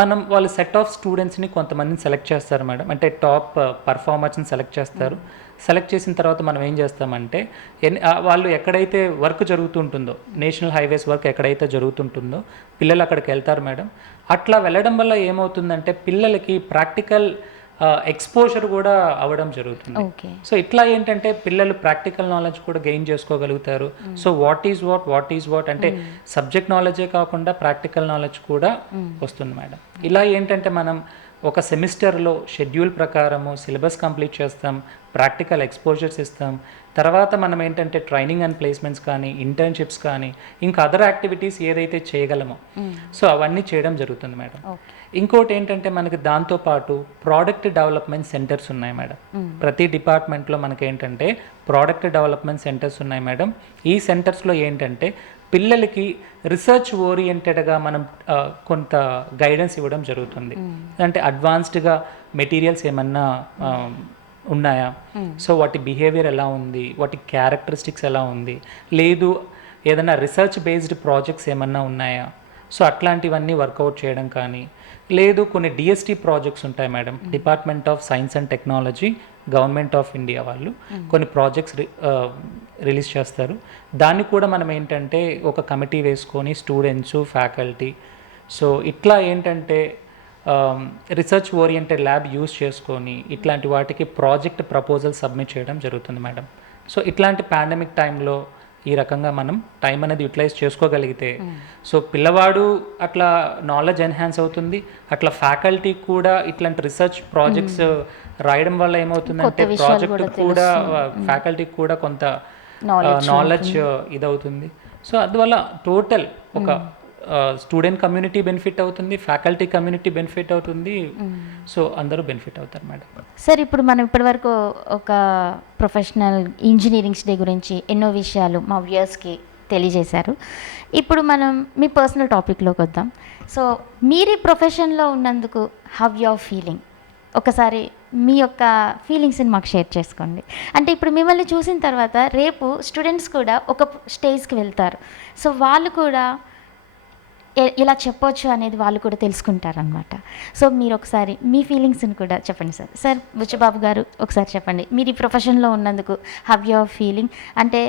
మనం వాళ్ళ సెట్ ఆఫ్ స్టూడెంట్స్ని కొంతమందిని సెలెక్ట్ చేస్తారు మేడం, అంటే టాప్ పర్ఫార్మర్స్ని సెలెక్ట్ చేస్తారు. సెలెక్ట్ చేసిన తర్వాత మనం ఏం చేస్తామంటే వాళ్ళు ఎక్కడైతే వర్క్ జరుగుతుంటుందో, నేషనల్ హైవేస్ వర్క్ ఎక్కడైతే జరుగుతుంటుందో పిల్లలు అక్కడికి వెళ్తారు మేడం. అట్లా వెళ్ళడం వల్ల ఏమవుతుందంటే పిల్లలకి ప్రాక్టికల్ ఎక్స్పోజర్ కూడా అవ్వడం జరుగుతుంది. సో ఇట్లా ఏంటంటే పిల్లలు ప్రాక్టికల్ నాలెడ్జ్ కూడా గెయిన్ చేసుకోగలుగుతారు. సో వాట్ ఈజ్ వాట్ అంటే సబ్జెక్ట్ నాలెడ్జే కాకుండా ప్రాక్టికల్ నాలెడ్జ్ కూడా వస్తుంది మేడం. ఇలా ఏంటంటే మనం ఒక సెమిస్టర్లో షెడ్యూల్ ప్రకారము సిలబస్ కంప్లీట్ చేస్తాం, ప్రాక్టికల్ ఎక్స్పోజర్స్ ఇస్తాం, తర్వాత మనం ఏంటంటే ట్రైనింగ్ అండ్ ప్లేస్మెంట్స్ కానీ, ఇంటర్న్షిప్స్ కానీ, ఇంకా అదర్ యాక్టివిటీస్ ఏదైతే చేయగలమో సో అవన్నీ చేయడం జరుగుతుంది మేడం. ఇంకోటి ఏంటంటే మనకి దాంతోపాటు ప్రోడక్ట్ డెవలప్మెంట్ సెంటర్స్ ఉన్నాయి మేడం. ప్రతి డిపార్ట్మెంట్లో మనకి ఏంటంటే ప్రోడక్ట్ డెవలప్మెంట్ సెంటర్స్ ఉన్నాయి మేడం. ఈ సెంటర్స్లో ఏంటంటే పిల్లలకి రీసెర్చ్ ఓరియంటెడ్గా మనం కొంత గైడెన్స్ ఇవ్వడం జరుగుతుంది. అంటే అడ్వాన్స్డ్గా మెటీరియల్స్ ఏమన్నా ఉన్నాయా, సో వాటి బిహేవియర్ ఎలా ఉంది, వాటి క్యారెక్టరిస్టిక్స్ ఎలా ఉంది, లేదు ఏదైనా రీసెర్చ్ బేస్డ్ ప్రాజెక్ట్స్ ఏమన్నా ఉన్నాయా, సో అట్లాంటివన్నీ వర్కౌట్ చేయడం కానీ, లేదు కొన్ని డిఎస్టీ ప్రాజెక్ట్స్ ఉంటాయి madam, department of science and technology, government of India వాళ్ళు కొన్ని ప్రాజెక్ట్స్ రిలీజ్ చేస్తారు. దాన్ని కూడా మనం ఏంటంటే ఒక కమిటీ వేసుకొని స్టూడెంట్స్, ఫ్యాకల్టీ, సో ఇట్లా ఏంటంటే రీసెర్చ్ ఓరియంటెడ్ ల్యాబ్ యూస్ చేసుకొని ఇట్లాంటి వాటికి ప్రాజెక్ట్ ప్రపోజల్ సబ్మిట్ చేయడం జరుగుతుంది మేడం. సో ఇట్లాంటి పాండమిక్ టైంలో ఈ రకంగా మనం టైం అనేది యూటిలైజ్ చేసుకోగలిగితే, సో పిల్లవాడు అట్లా నాలెడ్జ్ ఎన్హాన్స్ అవుతుంది, అట్లా ఫ్యాకల్టీ కూడా ఇట్లాంటి రీసెర్చ్ ప్రాజెక్ట్స్ రాయడం వల్ల ఏమవుతుందంటే ప్రాజెక్ట్ కూడా ఫ్యాకల్టీకి కూడా కొంత నాలెడ్జ్ ఇదవుతుంది. సో అందువల్ల టోటల్ ఒక స్టూడెంట్ కమ్యూనిటీ బెనిఫిట్ అవుతుంది, ఫ్యాకల్టీ కమ్యూనిటీ బెనిఫిట్ అవుతుంది, సో అందరూ బెనిఫిట్ అవుతారు మేడం. సార్, ఇప్పుడు మనం ఇప్పటివరకు ఒక ప్రొఫెషనల్ ఇంజనీరింగ్స్ డే గురించి ఎన్నో విషయాలు మా వ్యూయర్స్కి తెలియజేశారు. ఇప్పుడు మనం మీ పర్సనల్ టాపిక్లోకి వద్దాం. సో మీరు ఈ ప్రొఫెషన్లో ఉన్నందుకు హౌ యువర్ ఫీలింగ్, ఒకసారి మీ యొక్క ఫీలింగ్స్ని మాకు షేర్ చేసుకోండి. అంటే ఇప్పుడు మిమ్మల్ని చూసిన తర్వాత రేపు స్టూడెంట్స్ కూడా ఒక స్టేజ్కి వెళ్తారు, సో వాళ్ళు కూడా ఇలా చెప్పొచ్చు అనేది వాళ్ళు కూడా తెలుసుకుంటారనమాట. సో మీరు ఒకసారి మీ ఫీలింగ్స్ని కూడా చెప్పండి సార్. సార్ బుచ్చిబాబు గారు, ఒకసారి చెప్పండి, మీరు ఈ ప్రొఫెషన్లో ఉన్నందుకు హౌ యువర్ ఫీలింగ్. అంటే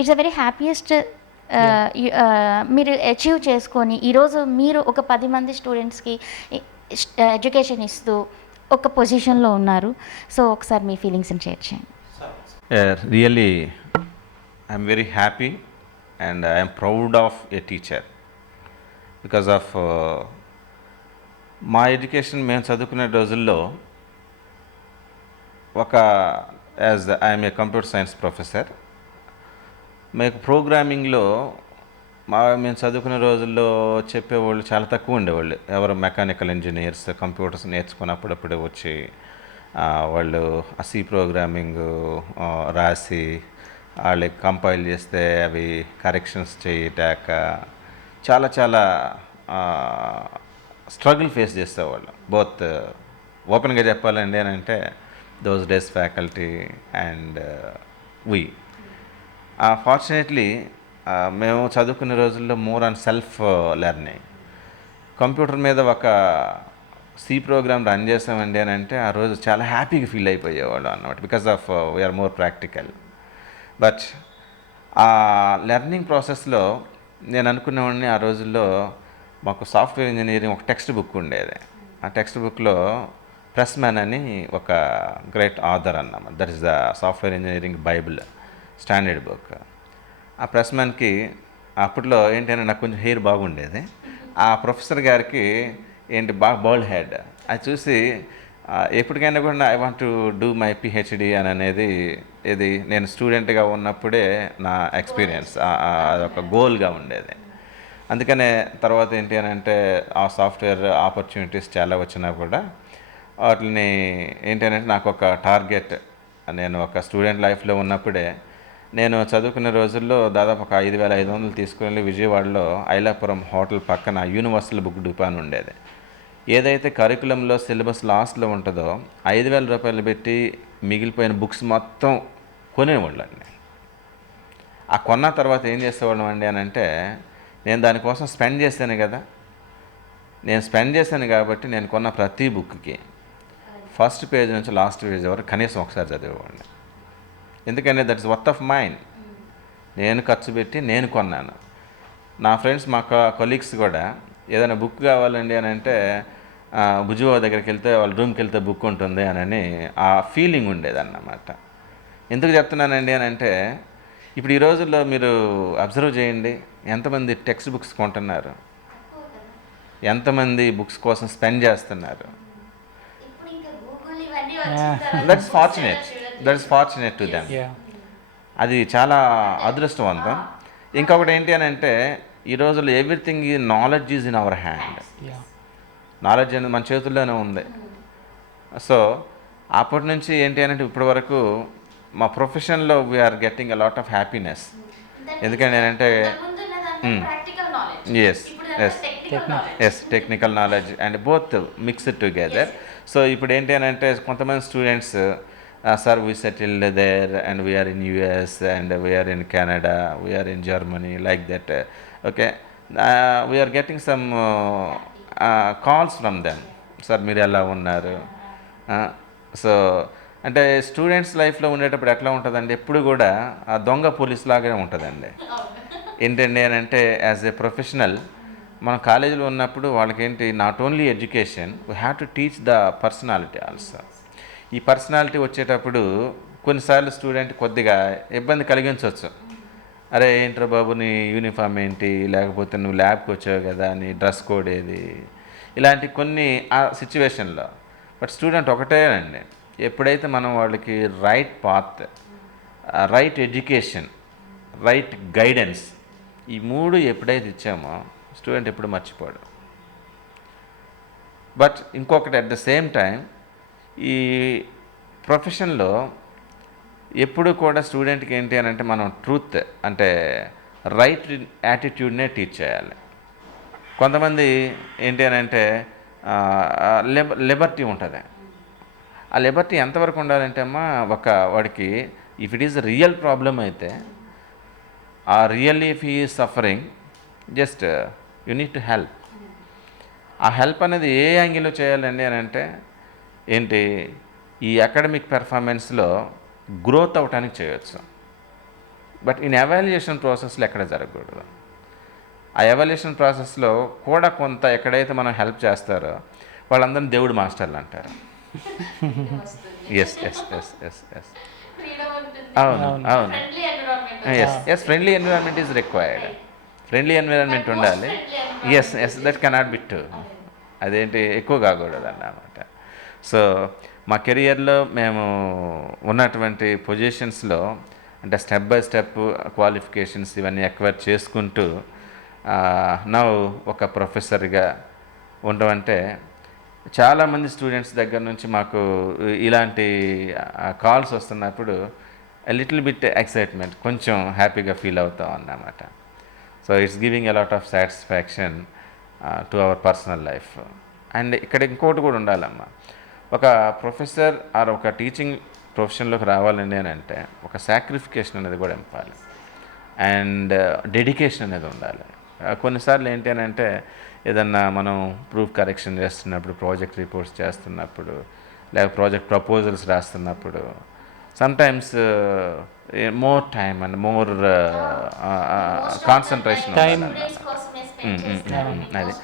ఇట్స్ అ వెరీ హ్యాపీయెస్ట్ మీరు అచీవ్ చేసుకొని ఈరోజు మీరు ఒక 10 మంది స్టూడెంట్స్కి ఎడ్యుకేషన్ ఇస్తూ ఒక పొజిషన్లో ఉన్నారు. సో ఒకసారి మీ ఫీలింగ్స్ని షేర్ చేయండి. Really I'm very happy and I'm proud of A teacher because of మా ఎడ్యుకేషన్ మేము చదువుకునే రోజుల్లో ఒక as I'm a computer science professor, మీకు ప్రోగ్రామింగ్లో మేము చదువుకునే రోజుల్లో చెప్పేవాళ్ళు చాలా తక్కువ ఉండేవాళ్ళు. ఎవరు మెకానికల్ ఇంజనీర్స్ కంప్యూటర్స్ నేర్చుకున్నప్పుడప్పుడే వచ్చి వాళ్ళు ఆ సి ప్రోగ్రామింగ్ రాసి వాళ్ళకి కంపైల్ చేస్తే అవి కరెక్షన్స్ చేయటాక చాలా చాలా స్ట్రగుల్ ఫేస్ చేసేవాళ్ళు. బోత్ ఓపెన్గా చెప్పాలండి అని అంటే those days faculty and we. Fortunately మేము చదువుకునే రోజుల్లో more on self learning. Computer మీద ఒక సి ప్రోగ్రామ్ రన్ చేసామండి అని అంటే ఆ రోజు చాలా హ్యాపీగా ఫీల్ అయిపోయేవాళ్ళు అన్నమాట, because of we are more practical. But ఆ లెర్నింగ్ ప్రాసెస్లో నేను అనుకునేవాడిని, ఆ రోజుల్లో మాకు సాఫ్ట్వేర్ ఇంజనీరింగ్ ఒక టెక్స్ట్ బుక్ ఉండేది. ఆ టెక్స్ట్ బుక్లో ప్రెస్మ్యాన్ అని ఒక గ్రేట్ ఆథర్ అన్నమాట, that is the software engineering bible standard book. ఆ ప్రెస్మ్యాన్కి అప్పట్లో ఏంటంటే నాకు కొంచెం హెయిర్ బాగుండేది. ఆ ప్రొఫెసర్ గారికి ఏంటి బాగా బౌల్డ్ హెడ్. అది చూసి ఎప్పటికైనా కూడా I want to do my PhD అని అనేది ఇది నేను స్టూడెంట్గా ఉన్నప్పుడే నా ఎక్స్పీరియన్స్, అదొక గోల్గా ఉండేది. అందుకనే తర్వాత ఏంటి అని అంటే ఆ సాఫ్ట్వేర్ ఆపర్చునిటీస్ చాలా వచ్చినా కూడా వాటిని ఏంటి అంటే నాకు ఒక టార్గెట్, నేను ఒక స్టూడెంట్ లైఫ్లో ఉన్నప్పుడే నేను చదువుకునే రోజుల్లో దాదాపు ఒక 5,500 తీసుకుని విజయవాడలో ఐలాపురం హోటల్ పక్కన యూనివర్సల్ బుక్ డిపో అని ఉండేది. ఏదైతే కరికులంలో సిలబస్ లాస్ట్లో ఉంటుందో 5,000 రూపాయలు పెట్టి మిగిలిపోయిన బుక్స్ మొత్తం కొనేవాళ్ళండి. ఆ కొన్న తర్వాత ఏం చేసేవాళ్ళం అండి అని అంటే, నేను దానికోసం స్పెండ్ చేశాను కదా, నేను స్పెండ్ చేశాను కాబట్టి నేను కొన్న ప్రతి బుక్కి ఫస్ట్ పేజ్ నుంచి లాస్ట్ పేజ్ వరకు కనీసం ఒకసారి చదివేవాడిని. ఎందుకంటే that is worth of mind. నేను ఖర్చు పెట్టి నేను కొన్నాను. నా ఫ్రెండ్స్ మా కొలీగ్స్ కూడా ఏదైనా బుక్ కావాలండి అని అంటే బుజ్జిబాబు దగ్గరికి వెళ్తే వాళ్ళ రూమ్కి వెళ్తే బుక్ ఉంటుంది అని ఆ ఫీలింగ్ ఉండేదన్నమాట. ఎందుకు చెప్తున్నానండి అని అంటే, ఇప్పుడు ఈ రోజుల్లో మీరు అబ్జర్వ్ చేయండి, ఎంతమంది టెక్స్ట్ బుక్స్ కొంటున్నారు, ఎంతమంది బుక్స్ కోసం స్పెండ్ చేస్తున్నారు. That's fortunate to them. అది చాలా అదృష్టవంతం. ఇంకొకటి ఏంటి అని అంటే, ఈ రోజుల్లో ఎవ్రీథింగ్ ఈ knowledge is in our hand. Knowledge అనేది మన చేతుల్లోనే ఉంది. సో అప్పటి నుంచి ఏంటి అని అంటే ఇప్పటి వరకు మా ప్రొఫెషన్లో we are getting a lot of happiness. ఎందుకంటే ఏంటంటే yes technical knowledge and both mixed together. So ఇప్పుడు ఏంటి అని అంటే కొంతమంది students sir, we settled there and we are in US and we are in Canada, we are in Germany, like that. Okay, we are getting some calls from them, sir మీరు ఎలా ఉన్నారు. So అంటే students లైఫ్లో ఉండేటప్పుడు ఎట్లా ఉంటుందండి, ఎప్పుడు కూడా ఆ దొంగ పోలీస్ లాగానే ఉంటుందండి. ఏంటండి అని అంటే యాజ్ ఏ ప్రొఫెషనల్ మనం కాలేజీలో ఉన్నప్పుడు వాళ్ళకేంటి not only education, we have to teach the personality also. ఈ పర్సనాలిటీ వచ్చేటప్పుడు కొన్నిసార్లు స్టూడెంట్ కొద్దిగా ఇబ్బంది కలిగించవచ్చు. అరే ఏంట్రా బాబు నీ యూనిఫామ్ ఏంటి, లేకపోతే నువ్వు ల్యాబ్కి వచ్చావు కదా నీ డ్రెస్ కోడ్ ఏది, ఇలాంటి కొన్ని ఆ సిచ్యువేషన్లో. బట్ స్టూడెంట్ ఒకటేనండి, ఎప్పుడైతే మనం వాళ్ళకి right path, right education, right guidance, ఈ మూడు ఎప్పుడైతే ఇచ్చామో స్టూడెంట్ ఎప్పుడు మర్చిపోడు. బట్ ఇంకొకటి అట్ ద సేమ్ టైం ఈ ప్రొఫెషన్లో ఎప్పుడు కూడా స్టూడెంట్కి ఏంటి అని అంటే మనం ట్రూత్ అంటే రైట్ యాటిట్యూడ్నే టీచ్ చేయాలి. కొంతమంది ఏంటి అని అంటే లిబర్టీ ఉంటుంది. ఆ లిబర్టీ ఎంతవరకు ఉండాలంటే అమ్మా, వాడికి if it is real problem అయితే, ఆ really if he is suffering, just you need to help. ఆ హెల్ప్ అనేది ఏ యాంగిల్లో చేయాలండి అని అంటే ఏంటి, ఈ అకాడమిక్ పెర్ఫార్మెన్స్లో గ్రోత్ అవటానికి చేయొచ్చు. బట్ ఇన్ ఎవాల్యుయేషన్ ప్రాసెస్లో ఎక్కడ జరగకూడదు. ఆ ఎవాల్యుయేషన్ ప్రాసెస్లో కూడా కొంత ఎక్కడైతే మనం హెల్ప్ చేస్తారో వాళ్ళందరినీ దేవుడు మాస్టర్లు అంటారు. Yes yes yes yes yes అవును అవును yes friendly environment is required. Friendly environment ఉండాలి. Yes that cannot be too. అదేంటి ఎక్కువ కాకూడదు అన్నమాట. సో మా కెరియర్లో మేము ఉన్నటువంటి పొజిషన్స్లో అంటే స్టెప్ బై స్టెప్ క్వాలిఫికేషన్స్ ఇవన్నీ ఎక్వైర్ చేసుకుంటూ నౌ ఒక ప్రొఫెసర్గా ఉండమంటే చాలామంది స్టూడెంట్స్ దగ్గర నుంచి మాకు ఇలాంటి కాల్స్ వస్తున్నప్పుడు లిటిల్ బిట్ ఎక్సైట్మెంట్, కొంచెం హ్యాపీగా ఫీల్ అవుతాం అన్నమాట. So it's giving a lot of satisfaction to our personal life. And ఇక్కడ ఇంకోటి కూడా ఉండాలమ్మా, ఒక ప్రొఫెసర్ ఆర్ ఒక టీచింగ్ ప్రొఫెషన్లోకి రావాలండి అని అంటే ఒక సాక్రిఫికేషన్ అనేది కూడా ఇంపాలి అండ్ డెడికేషన్ అనేది ఉండాలి. కొన్నిసార్లు ఏంటి అని అంటే ఏదన్నా మనం ప్రూఫ్ కరెక్షన్ చేస్తున్నప్పుడు, ప్రాజెక్ట్ రిపోర్ట్స్ చేస్తున్నప్పుడు, లేక ప్రాజెక్ట్ ప్రపోజల్స్ రాస్తున్నప్పుడు sometimes more time and more concentration అది.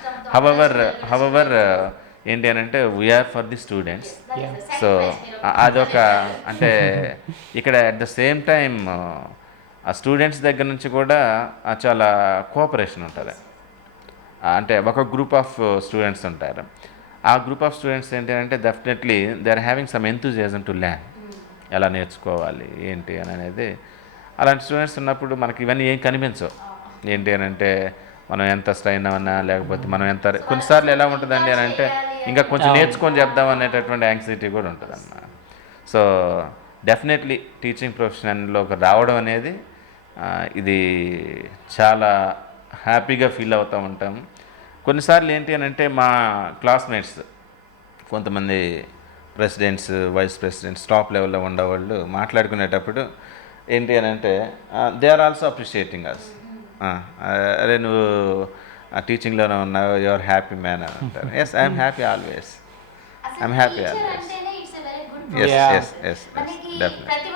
హవెవర్ ఏంటి అని అంటే we are for the students. So అదొక అంటే ఇక్కడ అట్ ద సేమ్ టైం ఆ స్టూడెంట్స్ దగ్గర నుంచి కూడా చాలా కోఆపరేషన్ ఉంటుంది. అంటే ఒక గ్రూప్ ఆఫ్ స్టూడెంట్స్ ఉంటారు. ఆ గ్రూప్ ఆఫ్ స్టూడెంట్స్ ఏంటి అంటే definitely they are having some enthusiasm to learn, ఎలా నేర్చుకోవాలి ఏంటి అని అనేది. అలాంటి స్టూడెంట్స్ ఉన్నప్పుడు మనకి ఇవన్నీ ఏం కనిపించవు. ఏంటి అని అంటే మనం ఎంత స్ట్రైన్ అన్నా, లేకపోతే మనం ఎంత కొన్నిసార్లు ఎలా ఉంటుందండి అని అంటే ఇంకా కొంచెం నేర్చుకొని చెప్దాం అనేటటువంటి యాంగ్జైటీ కూడా ఉంటుంది అన్న. సో డెఫినెట్లీ టీచింగ్ ప్రొఫెషన్లోకి రావడం అనేది ఇది చాలా హ్యాపీగా ఫీల్ అవుతూ ఉంటాం. కొన్నిసార్లు ఏంటి అని అంటే మా క్లాస్మేట్స్ కొంతమంది ప్రెసిడెంట్స్, వైస్ ప్రెసిడెంట్స్, టాప్ లెవెల్లో ఉండేవాళ్ళు మాట్లాడుకునేటప్పుడు ఏంటి అని అంటే they are also appreciating us. అరే నువ్వు టీచింగ్లోనే ఉన్నావు, యువర్ హ్యాపీ మ్యాన్ అని అంటారు. Yes I'm happy always, I'm happy always. Yes yes yes definitely.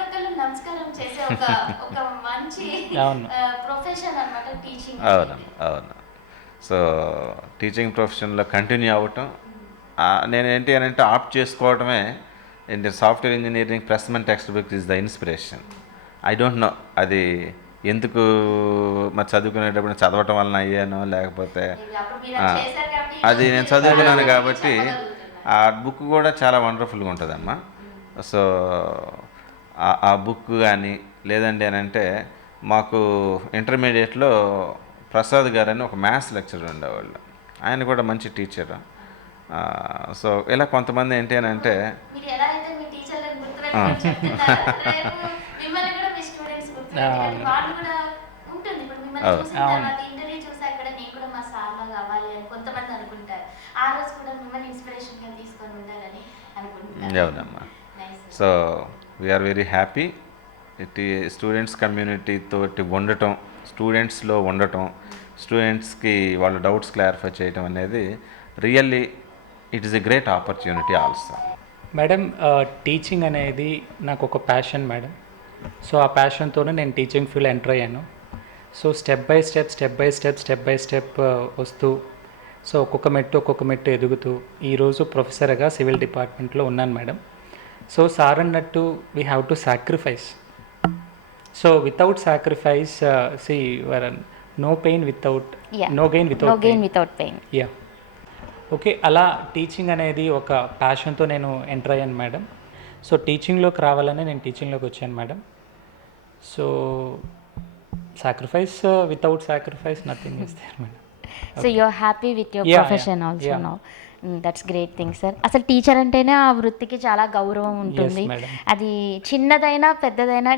అవును అవును. సో టీచింగ్ ప్రొఫెషన్లో కంటిన్యూ అవ్వటం, నేను ఏంటి అని అంటే ఆప్ట్ చేసుకోవడమే ఏంటి, software engineering Pressman text book is the inspiration. I don't know అది ఎందుకు మరి చదువుకునేటప్పుడు చదవటం వలన అయ్యానో, లేకపోతే అది నేను చదువుకున్నాను కాబట్టి ఆ బుక్ కూడా చాలా వండర్ఫుల్గా ఉంటుందమ్మా. సో ఆ బుక్ కానీ లేదండి అని అంటే మాకు ఇంటర్మీడియట్లో ప్రసాద్ గారు అని ఒక మ్యాథ్స్ లెక్చరర్ ఉండేవాళ్ళు. ఆయన కూడా మంచి టీచర్. సో ఇలా కొంతమంది ఏంటి అని అంటే అవునమ్మా. So we are very happy. Students community తోటి ఉండటం, స్టూడెంట్స్లో ఉండటం, స్టూడెంట్స్కి వాళ్ళ డౌట్స్ క్లారిఫై చేయడం అనేది really it is a great opportunity also. Madam, teaching అనేది నాకు ఒక ప్యాషన్ మేడం. సో ఆ ప్యాషన్తోనే నేను టీచింగ్ ఫీల్డ్ ఎంటర్ అయ్యాను. సో స్టెప్ బై స్టెప్ వస్తూ, సో ఒక్కొక్క మెట్టు ఎదుగుతూ ఈరోజు ప్రొఫెసర్గా సివిల్ డిపార్ట్మెంట్లో ఉన్నాను మేడం. సో సార్ అన్నట్టు we have to sacrifice. So without sacrifice no pain without no gain without pain. Yeah, okay. అలా టీచింగ్ అనేది ఒక ప్యాషన్తో నేను ఎంటర్ అయ్యాను మేడం. సో టీచింగ్లోకి రావాలని నేను టీచింగ్లోకి వచ్చాను madam. So sacrifice, without sacrifice nothing is there madam. So you are happy with your Yeah, profession yeah, also yeah. Now. That's great thing sir. అసలు టీచర్ అంటేనే ఆ వృత్తికి చాలా గౌరవం ఉంటుంది. madam. అది చిన్నదైనా పెద్దదైనా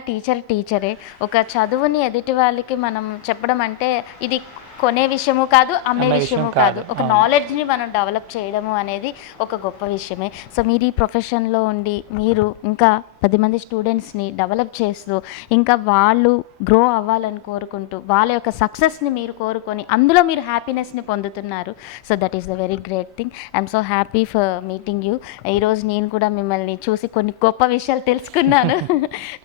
టీచరే. ఒక చదువుని ఎదుటి వాళ్ళకి మనం చెప్పడం అంటే ఇది కొనే విషయము కాదు, అమ్మే విషయము కాదు. ఒక నాలెడ్జ్ని మనం డెవలప్ చేయడము అనేది ఒక గొప్ప విషయమే. సో మీరు ఈ ప్రొఫెషన్లో ఉండి మీరు ఇంకా 10 మంది స్టూడెంట్స్ని డెవలప్ చేస్తూ ఇంకా వాళ్ళు గ్రో అవ్వాలని కోరుకుంటూ వాళ్ళ యొక్క సక్సెస్ని మీరు కోరుకొని అందులో మీరు హ్యాపీనెస్ని పొందుతున్నారు. So that is the very great thing. I'm so happy for meeting you. ఈరోజు నేను కూడా మిమ్మల్ని చూసి కొన్ని గొప్ప విషయాలు తెలుసుకున్నాను.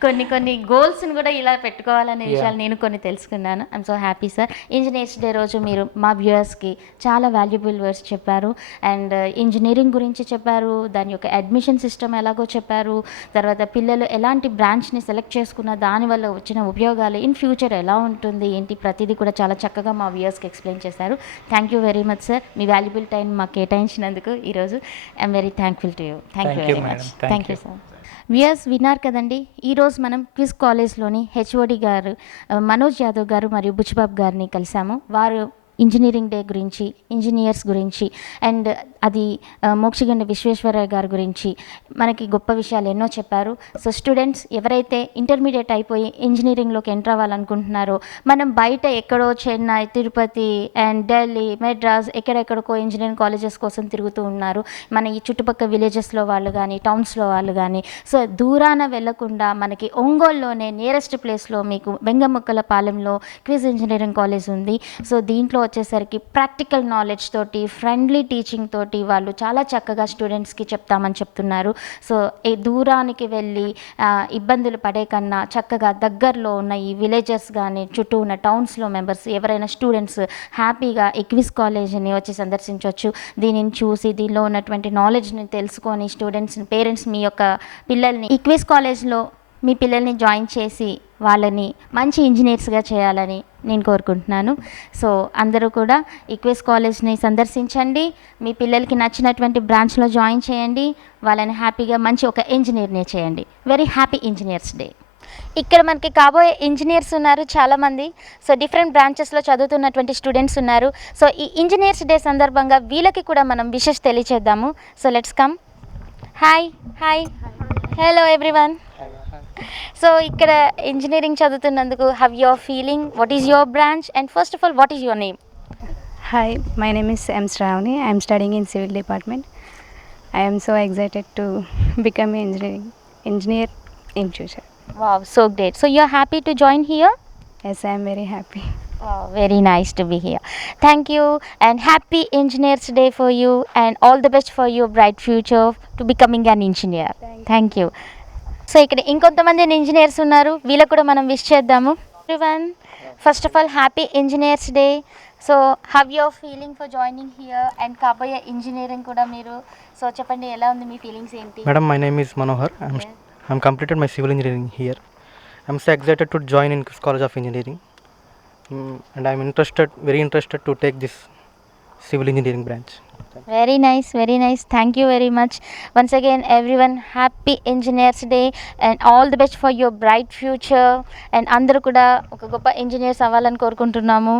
కొన్ని గోల్స్ని కూడా ఇలా పెట్టుకోవాలనే విషయాలు నేను కొన్ని తెలుసుకున్నాను. I'm so happy sir. Engineers day రోజు మీరు మా వ్యూయర్స్కి చాలా వాల్యుబుల్ వర్డ్స్ చెప్పారు. అండ్ ఇంజనీరింగ్ గురించి చెప్పారు, దాని యొక్క అడ్మిషన్ సిస్టమ్ ఎలాగో చెప్పారు, తర్వాత పిల్లలు ఎలాంటి బ్రాంచ్ని సెలెక్ట్ చేసుకున్న దానివల్ల వచ్చిన ఉపయోగాలు ఇన్ ఫ్యూచర్ ఎలా ఉంటుంది ఏంటి ప్రతిదీ కూడా చాలా చక్కగా మా వ్యూయర్స్కి ఎక్స్ప్లెయిన్ చేశారు. Thank you very much sir. Me valuable time మాకు కేటాయించినందుకు ఈరోజు I'm very thankful to you. Thank you very much. Thank you sir. Viewers విన్నారు కదండి. ఈరోజు మనం క్విజ్ కాలేజ్లోని హెచ్ఓడి గారు మనోజ్ యాదవ్ గారు మరియు బుచ్చిబాబు గారిని కలిసాము. వారు ఇంజనీరింగ్ డే గురించి, ఇంజనీర్స్ గురించి అండ్ అది మోక్షగుండ విశ్వేశ్వరయ్య గారి గురించి మనకి గొప్ప విషయాలు ఎన్నో చెప్పారు. సో స్టూడెంట్స్ ఎవరైతే ఇంటర్మీడియట్ అయిపోయి ఇంజనీరింగ్లోకి ఎంటర్ అవ్వాలనుకుంటున్నారో, మనం బయట ఎక్కడో చెన్నై, తిరుపతి అండ్ ఢిల్లీ, మెడ్రాస్ ఎక్కడెక్కడికో ఇంజనీరింగ్ కాలేజెస్ కోసం తిరుగుతూ ఉన్నారు. మన ఈ చుట్టుపక్కల విలేజెస్లో వాళ్ళు కానీ టౌన్స్లో వాళ్ళు కానీ. సో దూరాన వెళ్లకుండా మనకి ఒంగోలులోనే నియరెస్ట్ ప్లేస్లో మీకు బెంగముక్కల పాలెంలో క్విజ్ ఇంజనీరింగ్ కాలేజ్ ఉంది. సో దీంట్లో వచ్చేసరికి ప్రాక్టికల్ నాలెడ్జ్ తోటి, ఫ్రెండ్లీ టీచింగ్ తోటి వాళ్ళు చాలా చక్కగా స్టూడెంట్స్కి చెప్తామని చెప్తున్నారు. సో ఈ దూరానికి వెళ్ళి ఇబ్బందులు పడే కన్నా చక్కగా దగ్గరలో ఉన్న ఈ విలేజెస్ కానీ చుట్టూ ఉన్న టౌన్స్లో మెంబర్స్ ఎవరైనా స్టూడెంట్స్ హ్యాపీగా ఈ క్విజ్ కాలేజీని వచ్చి సందర్శించవచ్చు. దీనిని చూసి దీనిలో ఉన్నటువంటి నాలెడ్జ్ని తెలుసుకొని స్టూడెంట్స్, పేరెంట్స్ మీ యొక్క పిల్లల్ని ఈ క్విజ్ కాలేజ్లో మీ పిల్లల్ని జాయిన్ చేసి వాళ్ళని మంచి ఇంజనీర్స్గా చేయాలని నేను కోరుకుంటున్నాను. సో అందరూ కూడా ఈ క్విజ్ కాలేజ్ని సందర్శించండి, మీ పిల్లలకి నచ్చినటువంటి బ్రాంచ్లో జాయిన్ చేయండి, వాళ్ళని హ్యాపీగా మంచి ఒక ఇంజనీర్ని చేయండి. Very happy engineers day. ఇక్కడ మనకి కాబోయే ఇంజనీర్స్ ఉన్నారు చాలామంది. సో డిఫరెంట్ బ్రాంచెస్లో చదువుతున్నటువంటి స్టూడెంట్స్ ఉన్నారు. సో ఈ ఇంజనీర్స్ డే సందర్భంగా వీళ్ళకి కూడా మనం విషెస్ తెలియచేద్దాము. So let's come. Hi hello everyone. So ఇక్కడ ఇంజనీరింగ్ చదువుతున్నందుకు how you are feeling, what is your branch and first of all what is your name? Hi, my name is M. Shravani. I am studying in civil department. I am so excited to become an engineer in future. Wow, so great. So you are happy to join here? Yes, I am very happy. Wow, very nice to be here. Thank you and happy Engineers Day for you and all the best for your bright future to becoming an engineer. Thank you. So ఇక్కడ ఇంకొంతమంది engineers ఉన్నారు, వీళ్ళకు కూడా మనం wish చేద్దాము. Everyone, first of all happy engineers day. So how you are feeling for joining here and కాబోయే engineering కూడా మీరు. సో చెప్పండి, ఎలా ఉంది మీ ఫీలింగ్స్ ఏంటి? Madam, my name is Manohar. I'm completed my civil engineering here. I'm so excited to join in College of Engineering, and I'm very interested to take this civil engineering branch. Very nice, very nice. Thank you very much. Once again, everyone, happy Engineers Day and all the best for your bright future. And అందరూ కూడా ఒక గొప్ప engineers అవ్వాలని కోరుకుంటున్నాము.